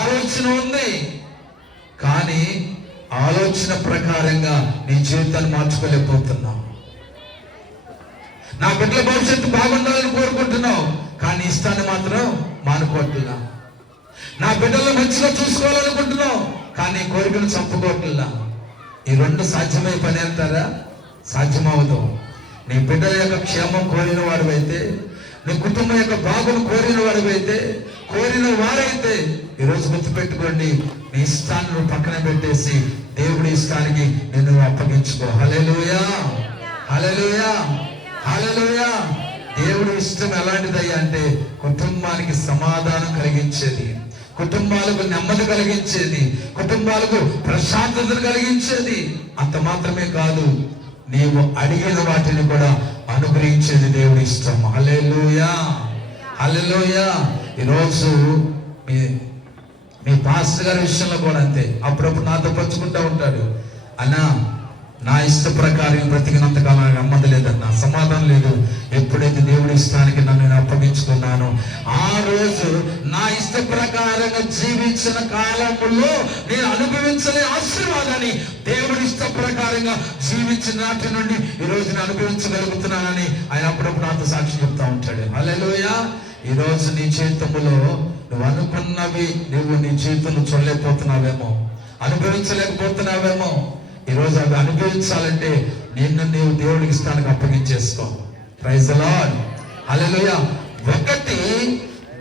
ఆలోచన ఉంది, కానీ ఆలోచన ప్రకారంగా నీ జీవితాన్ని మార్చుకోలేకపోతున్నావు. నా బిడ్డల భవిష్యత్తు బాగుండాలని కోరుకుంటున్నావు, కానీ ఇష్టాన్ని మాత్రం మానుకోవట్లా. నా బిడ్డలను మంచిగా చూసుకోవాలనుకుంటున్నావు, కానీ కోరికను చంపుకోవట్లా. ఈ రెండు సాధ్యమై పని అంటారా? సాధ్యమవుతాం. నీ బిడ్డల యొక్క క్షేమం కోరిన వాడివైతే, నీ కుటుంబం యొక్క బాగును కోరిన వాడివైతే, కోరిన వారైతే ఈరోజు గుర్తుపెట్టుకోండి, నీ ఇష్టాన్ని నువ్వు పక్కన పెట్టేసి దేవుడి ఇష్టానికి నిన్ను అప్పగించుకో. హల్లెలూయా, హల్లెలూయా, హల్లెలూయా. దేవుడి ఇష్టం ఎలాంటిదయ్యా అంటే కుటుంబానికి సమాధానం కలిగించేది, కుటుంబాలకు నెమ్మది కలిగించేది, కుటుంబాలకు ప్రశాంతతను కలిగించేది. అంత మాత్రమే కాదు, నీవు అడిగిన వాటిని కూడా అనుగ్రహించేది దేవుడి ఇష్టం. హల్లెలూయా, హల్లెలూయా. ఈరోజు మీ పాస్టర్ గారి విషయంలో కూడా అంతే. అప్పుడప్పుడు నాతో పంచుకుంటూ ఉంటాడు, అన్నా నా ఇష్ట ప్రకారం బ్రతికినంతకాలం నాకు నెమ్మది లేదన్నా, సమాధానం లేదు. ఎప్పుడైతే దేవుడి ఇష్టానికి నన్ను అప్పగించుకున్నాను, ఆ రోజు నా ఇష్ట ప్రకారంగా జీవించిన కాలంలో నేను అనుభవించలే ఆశీర్వాదాన్ని దేవుడి ఇష్ట ప్రకారంగా జీవించిన నాటి నుండి ఈ రోజు నేను అనుభవించగలుగుతున్నానని ఆయన అప్పుడప్పుడు నాతో సాక్షి చెప్తా ఉంటాడు. హల్లెలూయా. ఈ రోజు నీ జీవితంలో నువ్వు అనుకున్నవి నువ్వు నీ జీవితంలో చూడలేకపోతున్నావేమో, అనుభవించలేకపోతున్నావేమో. ఈరోజు అవి అనుభవించాలంటే నీవు దేవుడికి ఇష్టానికి అప్పగించేసుకో. ప్రైజ్ ది లార్డ్, హల్లెలూయా. ఒకటి,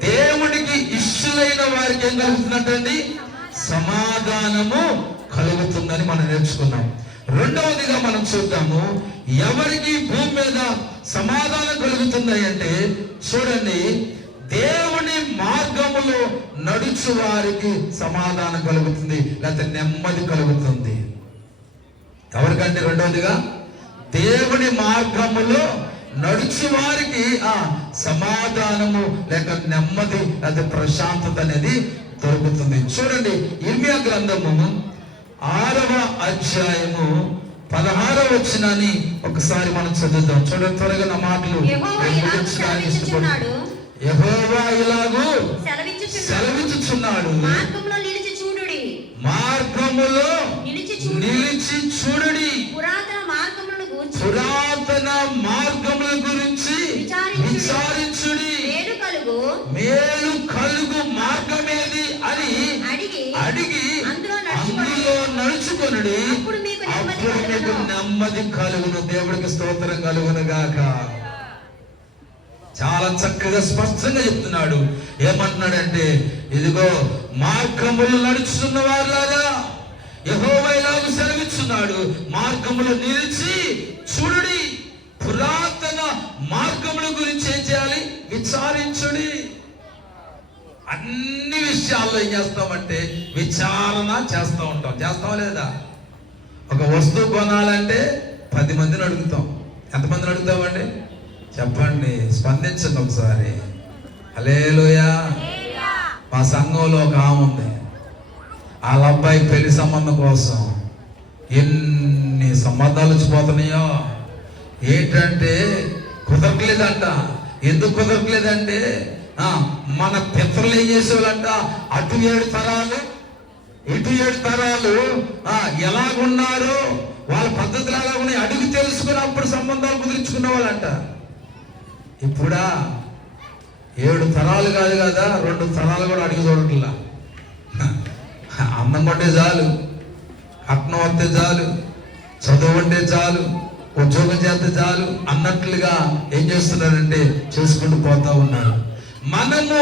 దేవుడికి ఇష్టమైన వారికి ఏం కలుగుతున్నట్టండి? సమాధానము కలుగుతుందని మనం నేర్చుకున్నాం. రెండవదిగా మనం చూద్దాము, ఎవరికి భూమి మీద సమాధానం కలుగుతుంది అంటే చూడండి, దేవుని మార్గములో నడుచు వారికి సమాధానం కలుగుతుంది, లేకపోతే నెమ్మది కలుగుతుంది. ఎవరికంటే రెండవదిగా దేవుని మార్గములో నడుచు వారికి సమాధానము లేక నెమ్మది లేదా ప్రశాంతత అనేది దొరుకుతుంది. చూడండి, ఇర్మియా గ్రంథము 6వ అధ్యాయము 16వ వచనాన్ని ఒకసారి మనం చదువుదాం. చూడండి, త్వరగా నా మాటలు యెహోవా ఇలాగు సెలవిచ్చుచున్నాడు. యెహోవా ఇలాగు సెలవిచ్చుచున్నాడు. సెలవిచ్చుచున్నాడు, మార్గములో నిలిచి చూడుడి. మార్గములో నిలిచి చూడుడి. నిలిచి చూడుడి. పురాతన మార్గములను గూర్చి పురాతన మార్గముల గురించి విచారించుడి. మేలు కలుగు మార్గమేది అని అడిగి అందులో నడుచుకొనుడి. అప్పుడు మీకు నెమ్మది కలుగును. దేవుడికి స్తోత్రం కలుగును గాక. చాలా చక్కగా స్పష్టంగా చెప్తున్నాడు. ఏమంటున్నాడంటే, ఇదిగో మార్గములు నడుచుతున్న వారులారా, యెహోవా ఇలాగ సెలవిస్తున్నాడు, మార్గములు నిలిచి చూడుడి. పురాతన మార్గముల గురించి ఏం చేయాలి? విచారించుడి. అన్ని విషయాల్లో ఏం చేస్తామంటే విచారణ చేస్తూ ఉంటాం. చేస్తామా లేదా? ఒక వస్తువు కొనాలంటే 10 మందిని అడుగుతాం. ఎంతమందిని అడుగుతామండి? చెప్పండి, స్పందించండి ఒకసారి. హల్లెలూయా. మా సంఘంలో ఒక ఆమె ఉంది. వాళ్ళ అబ్బాయి పెళ్లి సంబంధం కోసం ఎన్ని సంబంధాలు వచ్చిపోతున్నాయో. ఏంటంటే కుదరట్లేదంట. ఎందుకు కుదరట్లేదంటే మన పితరులు ఏం చేసేవాళ్ళంట, అటు 7 తరాలు ఇటు 7 తరాలు ఎలాగున్నారో వాళ్ళ పద్ధతులు ఎలా ఉన్నాయి అడిగి తెలుసుకుని అప్పుడు సంబంధాలు కుదుర్చుకునే వాళ్ళంట. ఇప్పుడా 7 తరాలు కాదు కదా, 2 తరాలు కూడా అడిగి చూడట్లా. అన్నం కొట్టే చాలు, కట్నం వస్తే చాలు, చదువు అంటే చాలు, ఉద్యోగం చేస్తే చాలు అన్నట్లుగా ఏం చేస్తున్నారంటే చేసుకుంటూ పోతా ఉన్నారు. మనము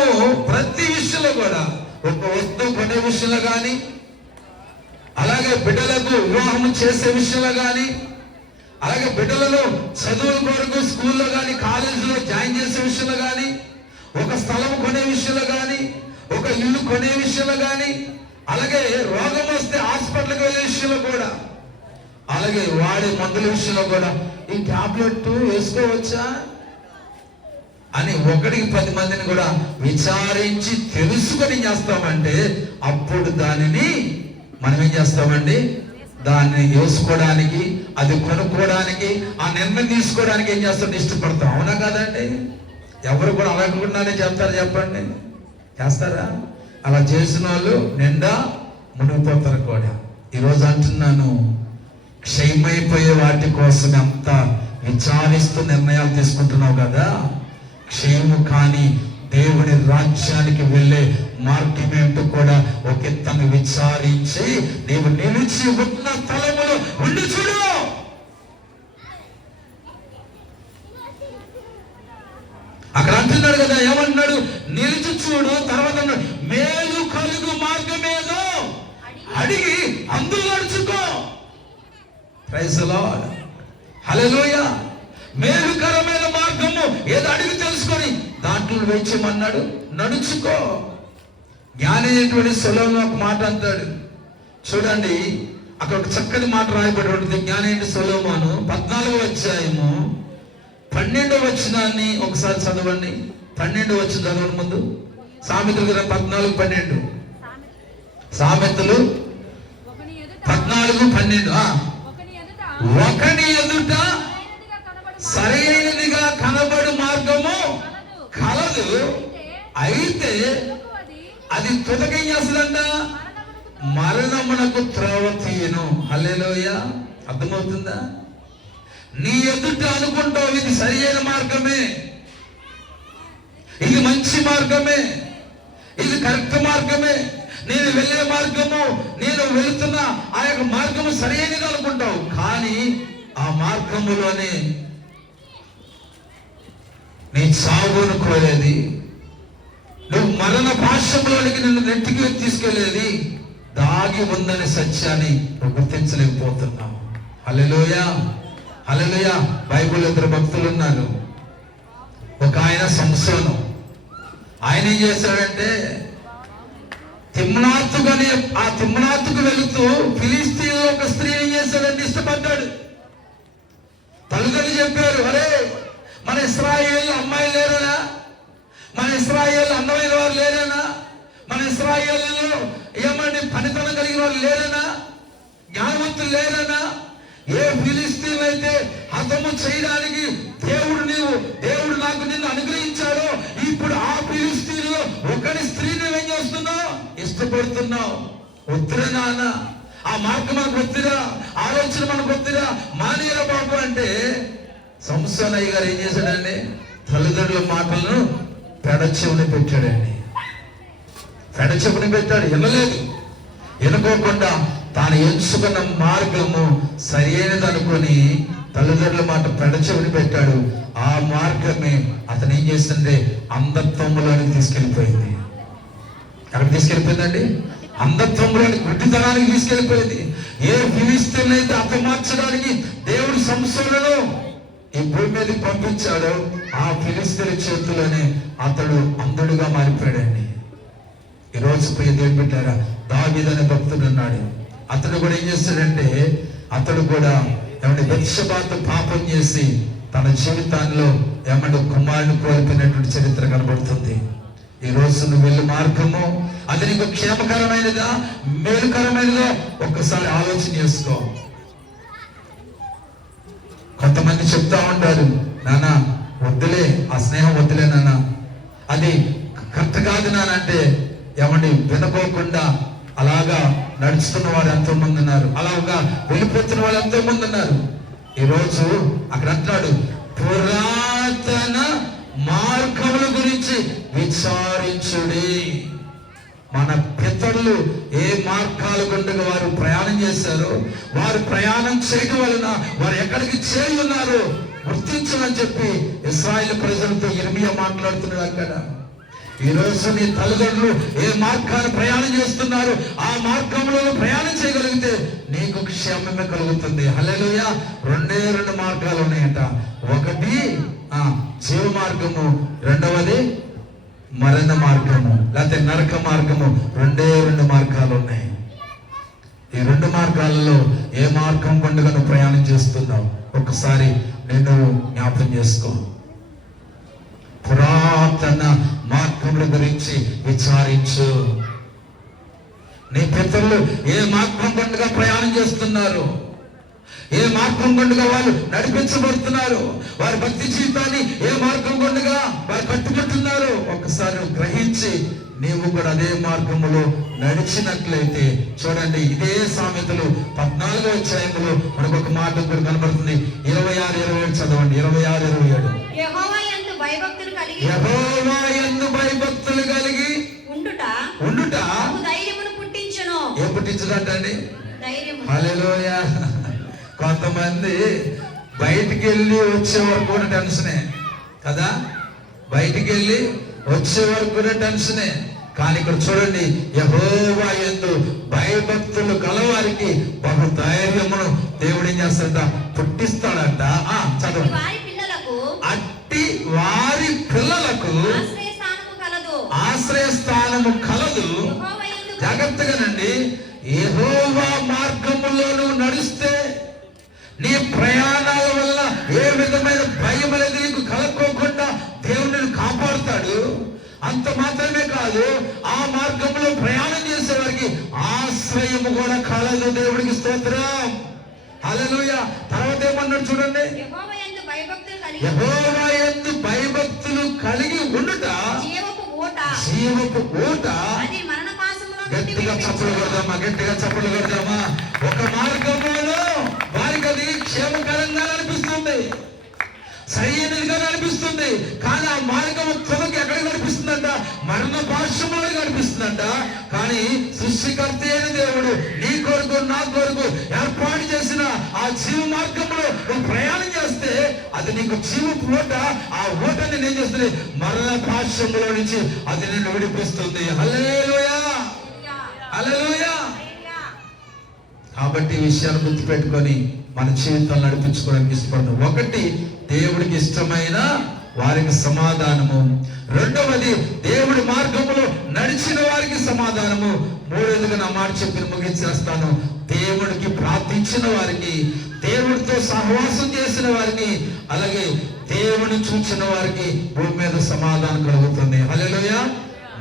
ప్రతి విషయంలో కూడా, ఒక వస్తువు కొనే విషయంలో కానీ, అలాగే బిడ్డలకు వివాహం చేసే విషయంలో కానీ, అలాగే బిడ్డలను చదువుల కొరకు స్కూల్లో కానీ కాలేజీలో జాయిన్ చేసే విషయంలో కానీ, ఒక స్థలం కొనే విషయంలో కానీ, ఒక ఇల్లు కొనే విషయంలో కానీ, అలాగే రోగం వస్తే హాస్పిటల్కి వెళ్ళే విషయంలో కూడా, అలాగే వాడే మందుల విషయంలో కూడా, ఈ టాబ్లెట్ వేసుకోవచ్చా అని 1కి 10 మందిని కూడా విచారించి తెలుసుకొని చేస్తామంటే అప్పుడు దానిని మనం ఏం చేస్తామండి, దాన్ని వేసుకోవడానికి, అది కొనుక్కోవడానికి, ఆ నిర్ణయం తీసుకోవడానికి ఏం చేస్తాం, ఇష్టపడతాం. అవునా కాదండి? ఎవరు కూడా అలాగకుండానే చెప్తారు? చెప్పండి, చేస్తారా? అలా చేసిన వాళ్ళు నిండా మునిగిపోతారు కూడా. ఈరోజు అంటున్నాను, క్షయమైపోయే వాటి కోసం ఎంత విచారిస్తూ నిర్ణయాలు తీసుకుంటున్నావు కదా. క్షయము కానీ దేవుని రాజ్యానికి వెళ్ళే మార్గం ఏంటో కూడా ఒక ఎత్తను విచారించి నీవు నిలిచి ఉన్న స్థలములో ఉండి చూడు. అక్కడ అంటున్నాడు కదా, ఏమన్నాడు? నిలిచి చూడు. తర్వాత మేలు కలుగు మార్గమేదో అడిగి అందులో నడుచుకో. Praise the lord. హల్లెలూయా. మేలుకరమైన మార్గము ఏదో అడిగి తెలుసుకొని దాంట్లో వేయమన్నాడు, నడుచుకో. జ్ఞాని అయినటువంటి సొలొమోను ఒక మాట అంటాడు. చూడండి, అక్కడ ఒక చక్కని మాట రాయబడి ఉంటుంది. జ్ఞాని అయిన సొలొమోను 14వ అధ్యాయము 12వ వచనాన్ని ఒకసారి చదవండి. 12వ వచనం చదవండి ముందు. సామెతలు 14:12. సామెతలు 14:12. ఒకని ఎదుట సరైనదిగా కనబడు మార్గము కలదు, అయితే అది తుదకేం చేస్తుందంట, మరణమునకు త్రోవ తీయను. హల్లెలూయా. అర్థమవుతుందా? నీ ఎదుట అనుకుంటావు ఇది సరి అయిన మార్గమే, ఇది మంచి మార్గమే, ఇది కరెక్ట్ మార్గమే, నేను వెళ్ళే మార్గము, నేను వెళుతున్న ఆ యొక్క మార్గము సరైనది అనుకుంటావు. కానీ ఆ మార్గములోనే నీ చావును కోరేది, నువ్వు మరణ పాశంలోనికి నిన్ను నెట్టికి తీసుకెళ్లేది దాగి ఉందనే సత్యాన్ని నువ్వు గుర్తించలేకపోతున్నావు. హల్లెలూయా. హల్లెలూయా. బైబిల్ ఇద్దరు భక్తులు ఉన్నారు. ఒక ఆయన సంసోను. ఆయన ఏం చేశాడంటే తిమ్నాతుకని ఆ తిమ్నాతుకు వెళుతూ ఫిలిస్తీన్లో ఒక స్త్రీ ఏం చేశాడంటే ఇష్టపడ్డాడు. తల్లిదండ్రులు చెప్పారు, అరే మన ఇశ్రాయేల్ అమ్మాయిలు లేరనా, మన ఇశ్రాయేల్ అందమైన వారు లేరనా, మన ఇశ్రాయేల్లో ఏమంటే పనితనం కలిగిన వారు లేరనా, జ్ఞానవంతులు లేరనా, ఏ ఫిలిస్తీన్ అయితే హతము చేయడానికి దేవుడు నాకు నిన్ను అనుగ్రహించాడో ఇప్పుడు ఆ ఫిలిస్తీన్లో ఒకరి స్త్రీని ఏం చేస్తున్నావు, ఇష్టపడుతున్నావు. వద్దురా నాన్న, ఆ మార్గం మనకు వద్దురా, ఆలోచన మనకు వద్దురా, మానేరా బాబు అంటే సంసోన్ అయ్య గారు ఏం చేశాడండి, తల్లిదండ్రుల మాటలను పెడచెవిని పెట్టాడండి. పెడచెవిని పెట్టాడు, వినలేదు. వినుకోకుండా తాను ఎంచుకున్న మార్గము సరైనది అనుకొని తల్లిదండ్రుల మాట పెడచెవిని పెట్టాడు. ఆ మార్గమే అతను ఏం చేసింది, అంధత్వంలోనికి తీసుకెళ్ళిపోయింది. ఎక్కడ తీసుకెళ్ళిపోయిందండి? అంధత్వంలోని గుడ్డితనానికి తీసుకెళ్ళిపోయింది. ఏ ఫిలిస్తీన్ అయితే హతమార్చడానికి దేవుడు సంసోనును ఈ భూమి మీదకి పంపించాడో ఆ ఫిలిస్తీన్ చేతులని అతడు అంధుడుగా మారిపోయాడండి. ఈరోజు ప్రియ దేవుని బిడ్డలారా, దావీదు అనే భక్తుడు ఉన్నాడు. అతడు కూడా ఏం చేస్తాడంటే, అతడు కూడా ఏమంటే బెత్షెబాతో పాపం చేసి తన జీవితాల్లో ఏమంటే కుమారుని కోల్పోయినటువంటి చరిత్ర కనబడుతుంది. ఈ రోజు నువ్వు వెళ్ళే మార్గము అది నీకు క్షేమకరమైనదా, మేలుకరమైనదా, ఒక్కసారి ఆలోచన చేసుకో. కొంతమంది చెప్తా ఉంటారు, నాన్న వద్దులే, ఆ స్నేహం వద్దులే నాన్న, అది కరెక్ట్ కాదు నానంటే ఏమండి వినుకోకుండా అలాగా నడుస్తున్న వారు ఎంతో మంది ఉన్నారు, అలాగా వెళ్ళిపోతున్న వాళ్ళు ఎంతో మంది ఉన్నారు. ఈరోజు అక్కడ అంటున్నాడు, పురాతన మార్గముల గురించి విచారించుడి. మన పితరులు ఏ మార్గాల గుండా వారు ప్రయాణం చేశారో, వారు ప్రయాణం చేయడం వలన వారు ఎక్కడికి చేరి ఉన్నారో గుర్తించమని చెప్పి ఇశ్రాయేలు ప్రజలతో ఇర్మియా మాట్లాడుతున్నాడు. అక్కడ ఈరోజు నీ తల్లిదండ్రులు ఏ మార్గాన్ని ప్రయాణం చేస్తున్నారు, ఆ మార్గంలో ప్రయాణం చేయగలిగితే నీకు క్షేమమే కలుగుతుంది. హల్లెలూయా. రెండు మార్గాలు ఉన్నాయంట. ఒకటి జీవ మార్గము, రెండవది మరణ మార్గము లేకపోతే నరక మార్గము. రెండు మార్గాలు ఉన్నాయి. ఈ రెండు మార్గాలలో ఏ మార్గం గుండా నువ్వు ప్రయాణం చేస్తున్నావు ఒకసారి నేను జ్ఞాపకం చేసుకో. పురాతన మార్గముల గురించి విచారించు. నీ పితరులు ఏ మార్గం గుండా ప్రయాణం చేస్తున్నారు, ఏ మార్గం గుండా వాళ్ళు నడిపించబడుతున్నారు, వారి భక్తి జీవితాన్ని ఏ మార్గం గుండా వారు కట్టుకుంటున్నారు ఒక్కసారి గ్రహించి నీవు కూడా అదే మార్గములో నడిచినట్లయితే చూడండి, ఇదే సామెతలు 14వ అధ్యాయంలో మనకు ఒక మాట కూడా కనబడుతుంది. 26-27 చదవండి. 26-27. యెహోవా యందు భయభక్తులు కలిగి ఉండుట ధైర్యమును పుట్టించును. ఏం పుట్టించదంటండి? ధైర్యము. హల్లెలూయా. కొంతమంది బయటికి వెళ్ళి వచ్చే వరకు కూడా టెన్షనే కదా, బయటికి వెళ్ళి వచ్చే వరకు కూడా టెన్షనే. కానీ ఇక్కడ చూడండి, యెహోవా యందు భయభక్తులు కలవారికి బహు ధైర్యమును దేవుడు ఏం చేస్తాడంట, పుట్టిస్తాడంట. చదవండి. అట్టి వారి పిల్లలకు ఆశ్రయస్థానము కలదు. జాగ్రత్తగానండి, యెహోవా మార్గములో నువ్వు నడిస్తే నీ ప్రయాణాల వల్ల ఏ విధమైన భయం అనేది నీకు కలక్కోకుండా దేవుడిని కాపాడుతాడు. అంత మాత్రమే కాదు, ఆ మార్గంలో ప్రయాణం చేసే వారికి ఆశ్రయము కూడా కలదు. దేవుడికి స్తోత్రం. హల్లెలూయా. తర్వాత ఏమన్నాడు చూడండి, యెహోవా యందు భయభక్తులు కలిగి ఉండుట జీవపు ఊట. గట్టిగా చప్పలు కొడదామా. ఒక మార్గంలో వారికి అది క్షేమకరంగా అనిపిస్తుంది, సరైనదిగా అనిపిస్తుంది. కానీ ఆ మార్గం తుదకి ఎక్కడ కనిపిస్తుందంట, మరణ పార్శ్వంలో కనిపిస్తుందంట. కానీ సృష్టికర్త అయిన దేవుడు నీ కొరకు నా కొరకు ఏర్పాటు చేసిన ఆ జీవ మార్గంలో నువ్వు ప్రయాణం చేస్తే అది నీకు జీవపు ఓట. ఆ ఓటని నేను చేస్తుంది మరణ పార్శ్వంలో నుంచి అది నిన్ను విడిపిస్తుంది. హల్లెలూయా, హల్లెలూయా. కాబట్టి ఈ విషయాన్ని గుర్తుపెట్టుకొని మన జీవితాలు నడిపించుకోవడానికి ఇష్టపడతాం. ఒకటి, దేవుడికి ఇష్టమైన వారికి సమాధానము. రెండవది, దేవుడి మార్గములో నడిచిన వారికి సమాధానము. మూడవదిగా నా మాట చెప్పి ముగించేస్తాను. దేవుడికి ప్రార్థించిన వారికి, దేవుడితో సహవాసం చేసిన వారికి, అలాగే దేవుని చూచిన వారికి భూమి మీద సమాధానం కలుగుతుంది. హల్లెలూయా.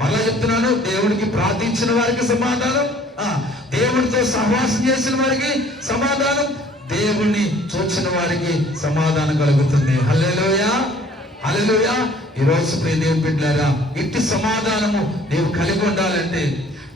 మళ్ళా చెప్తున్నాను, దేవుడికి ప్రార్థించిన వారికి సమాధానం, దేవుడితో సహవాసం చేసిన వారికి సమాధానం, దేవుణ్ణి చూచిన వారికి సమాధానం కలుగుతుంది. హల్లెలూయా, హల్లెలూయా. ఈ రోజు ప్రియ దేవుని బిడ్డలారా, ఇట్టి సమాధానము నీవు కలిగి ఉండాలంటే,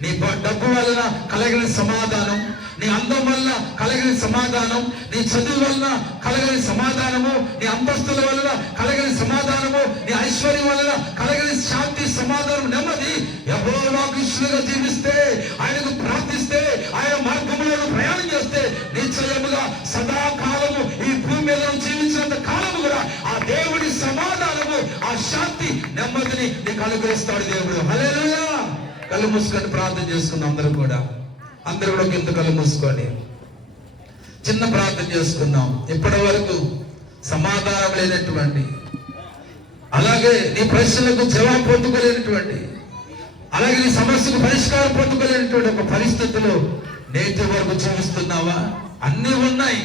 నీ డబ్బు వలన కలిగిన సమాధానం, నీ అందం వల్ల కలిగిన సమాధానం, నీ చదువు వలన కలిగిన సమాధానము, నీ అంతస్తుల వలన కలిగిన సమాధానము, నీ ఐశ్వర్యం వలన కలిగిన శాంతి, సమాధానం, నెమ్మది, యెహోవా కృష్ణుగా జీవిస్తే, ఆయనకు ప్రార్థిస్తే, ఆయన మార్గంలో ప్రయాణం చేస్తే, నిశ్చయముగా సదాకాలము ఈ భూమి మీద జీవించినంత కాలము కూడా ఆ దేవుడి సమాధానము, ఆ శాంతి, నెమ్మదిని నీకు అనుగ్రహిస్తాడు దేవుడు. హల్లెలూయా. కళ్ళు మూసుకొని ప్రార్థన చేసుకుందాం. అందరూ కూడా కింద కళ్ళు మూసుకొని చిన్న ప్రార్థన చేసుకుందాం. ఇప్పటి వరకు సమాధానం లేనటువంటి, అలాగే నీ ప్రశ్నలకు జవాబు పొందుకోలేనటువంటి, అలాగే నీ సమస్యకు పరిష్కారం పొందుకోలేనటువంటి ఒక పరిస్థితిలో నేటి వరకు జీవిస్తున్నావా? అన్నీ ఉన్నాయి,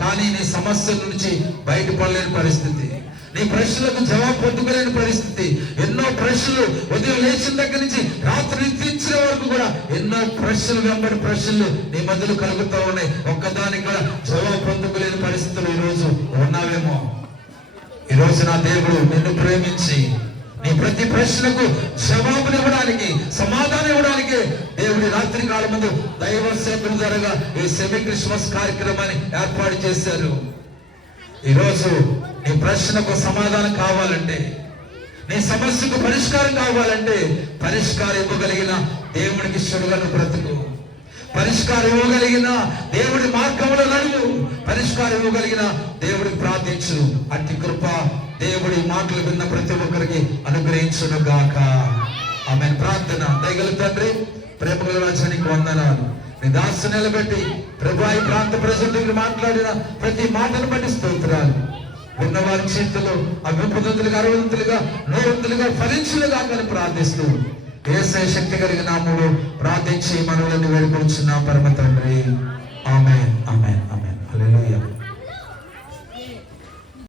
కానీ నీ సమస్య నుంచి బయటపడలేని పరిస్థితి, నీ ప్రశ్నలకు జవాబు పొందుకోలేని పరిస్థితి. ఎన్నో ప్రశ్నలు ఉదయం లేచిన దగ్గర నుంచి రాత్రి నిద్రించిన వరకు కూడా ఎన్నో ప్రశ్నలు, వెంబడి ప్రశ్నలు నీ మధ్యలో కలుగుతూ ఉన్నాయి. ఒక్కదానికి కూడా జవాబు పొందుకోలేని పరిస్థితులు ఈరోజు ఉన్నావేమో. ఈరోజు నా దేవుడు నిన్ను ప్రేమించి నీ ప్రతి ప్రశ్నకు జవాబునివ్వడానికి, సమాధానం ఇవ్వడానికి దేవుడి రాత్రి కాలం ముందు దైవ సేవకుల ద్వారా ఈ సెమీ క్రిస్మస్ కార్యక్రమాన్ని ఏర్పాటు చేశారు. ఈరోజు నీ ప్రశ్నకు సమాధానం కావాలంటే, నీ సమస్యకు పరిష్కారం కావాలంటే, పరిష్కారం ఇవ్వగలిగిన దేవుడికి ఇష్టడుగా నువ్వు బ్రతుకు. పరిష్కారం ఇవ్వగలిగిన దేవుడి మార్గంలో నడువు. పరిష్కారం ఇవ్వగలిగిన దేవుడికి ప్రార్థించు. అట్టి కృప దేవుడి మాటలు విన్న ప్రతి ఒక్కరికి అనుగ్రహించును గాక. ఆమె ప్రార్థన. దయగల తండ్రి, ప్రేమగల రాజానికి వందనాలు. నీ దాసు నిలబెట్టి ప్రభు ఈ ప్రాంత ప్రజలకు మాట్లాడిన ప్రతి మాటను బట్టి స్తోత్రాలు. ఉన్నవారి చేతుల్లో అభివృద్ధిగా, 60లుగా, 100లుగా ఫలించులుగా కానీ ప్రార్థిస్తూ యేసయ్య శక్తి కలిగిన నామములో ప్రార్థించి మనవులను వేడుకొంచున్నాం పరమ తండ్రి. ఆమేన్, ఆమేన్, ఆమేన్. హల్లెలూయా.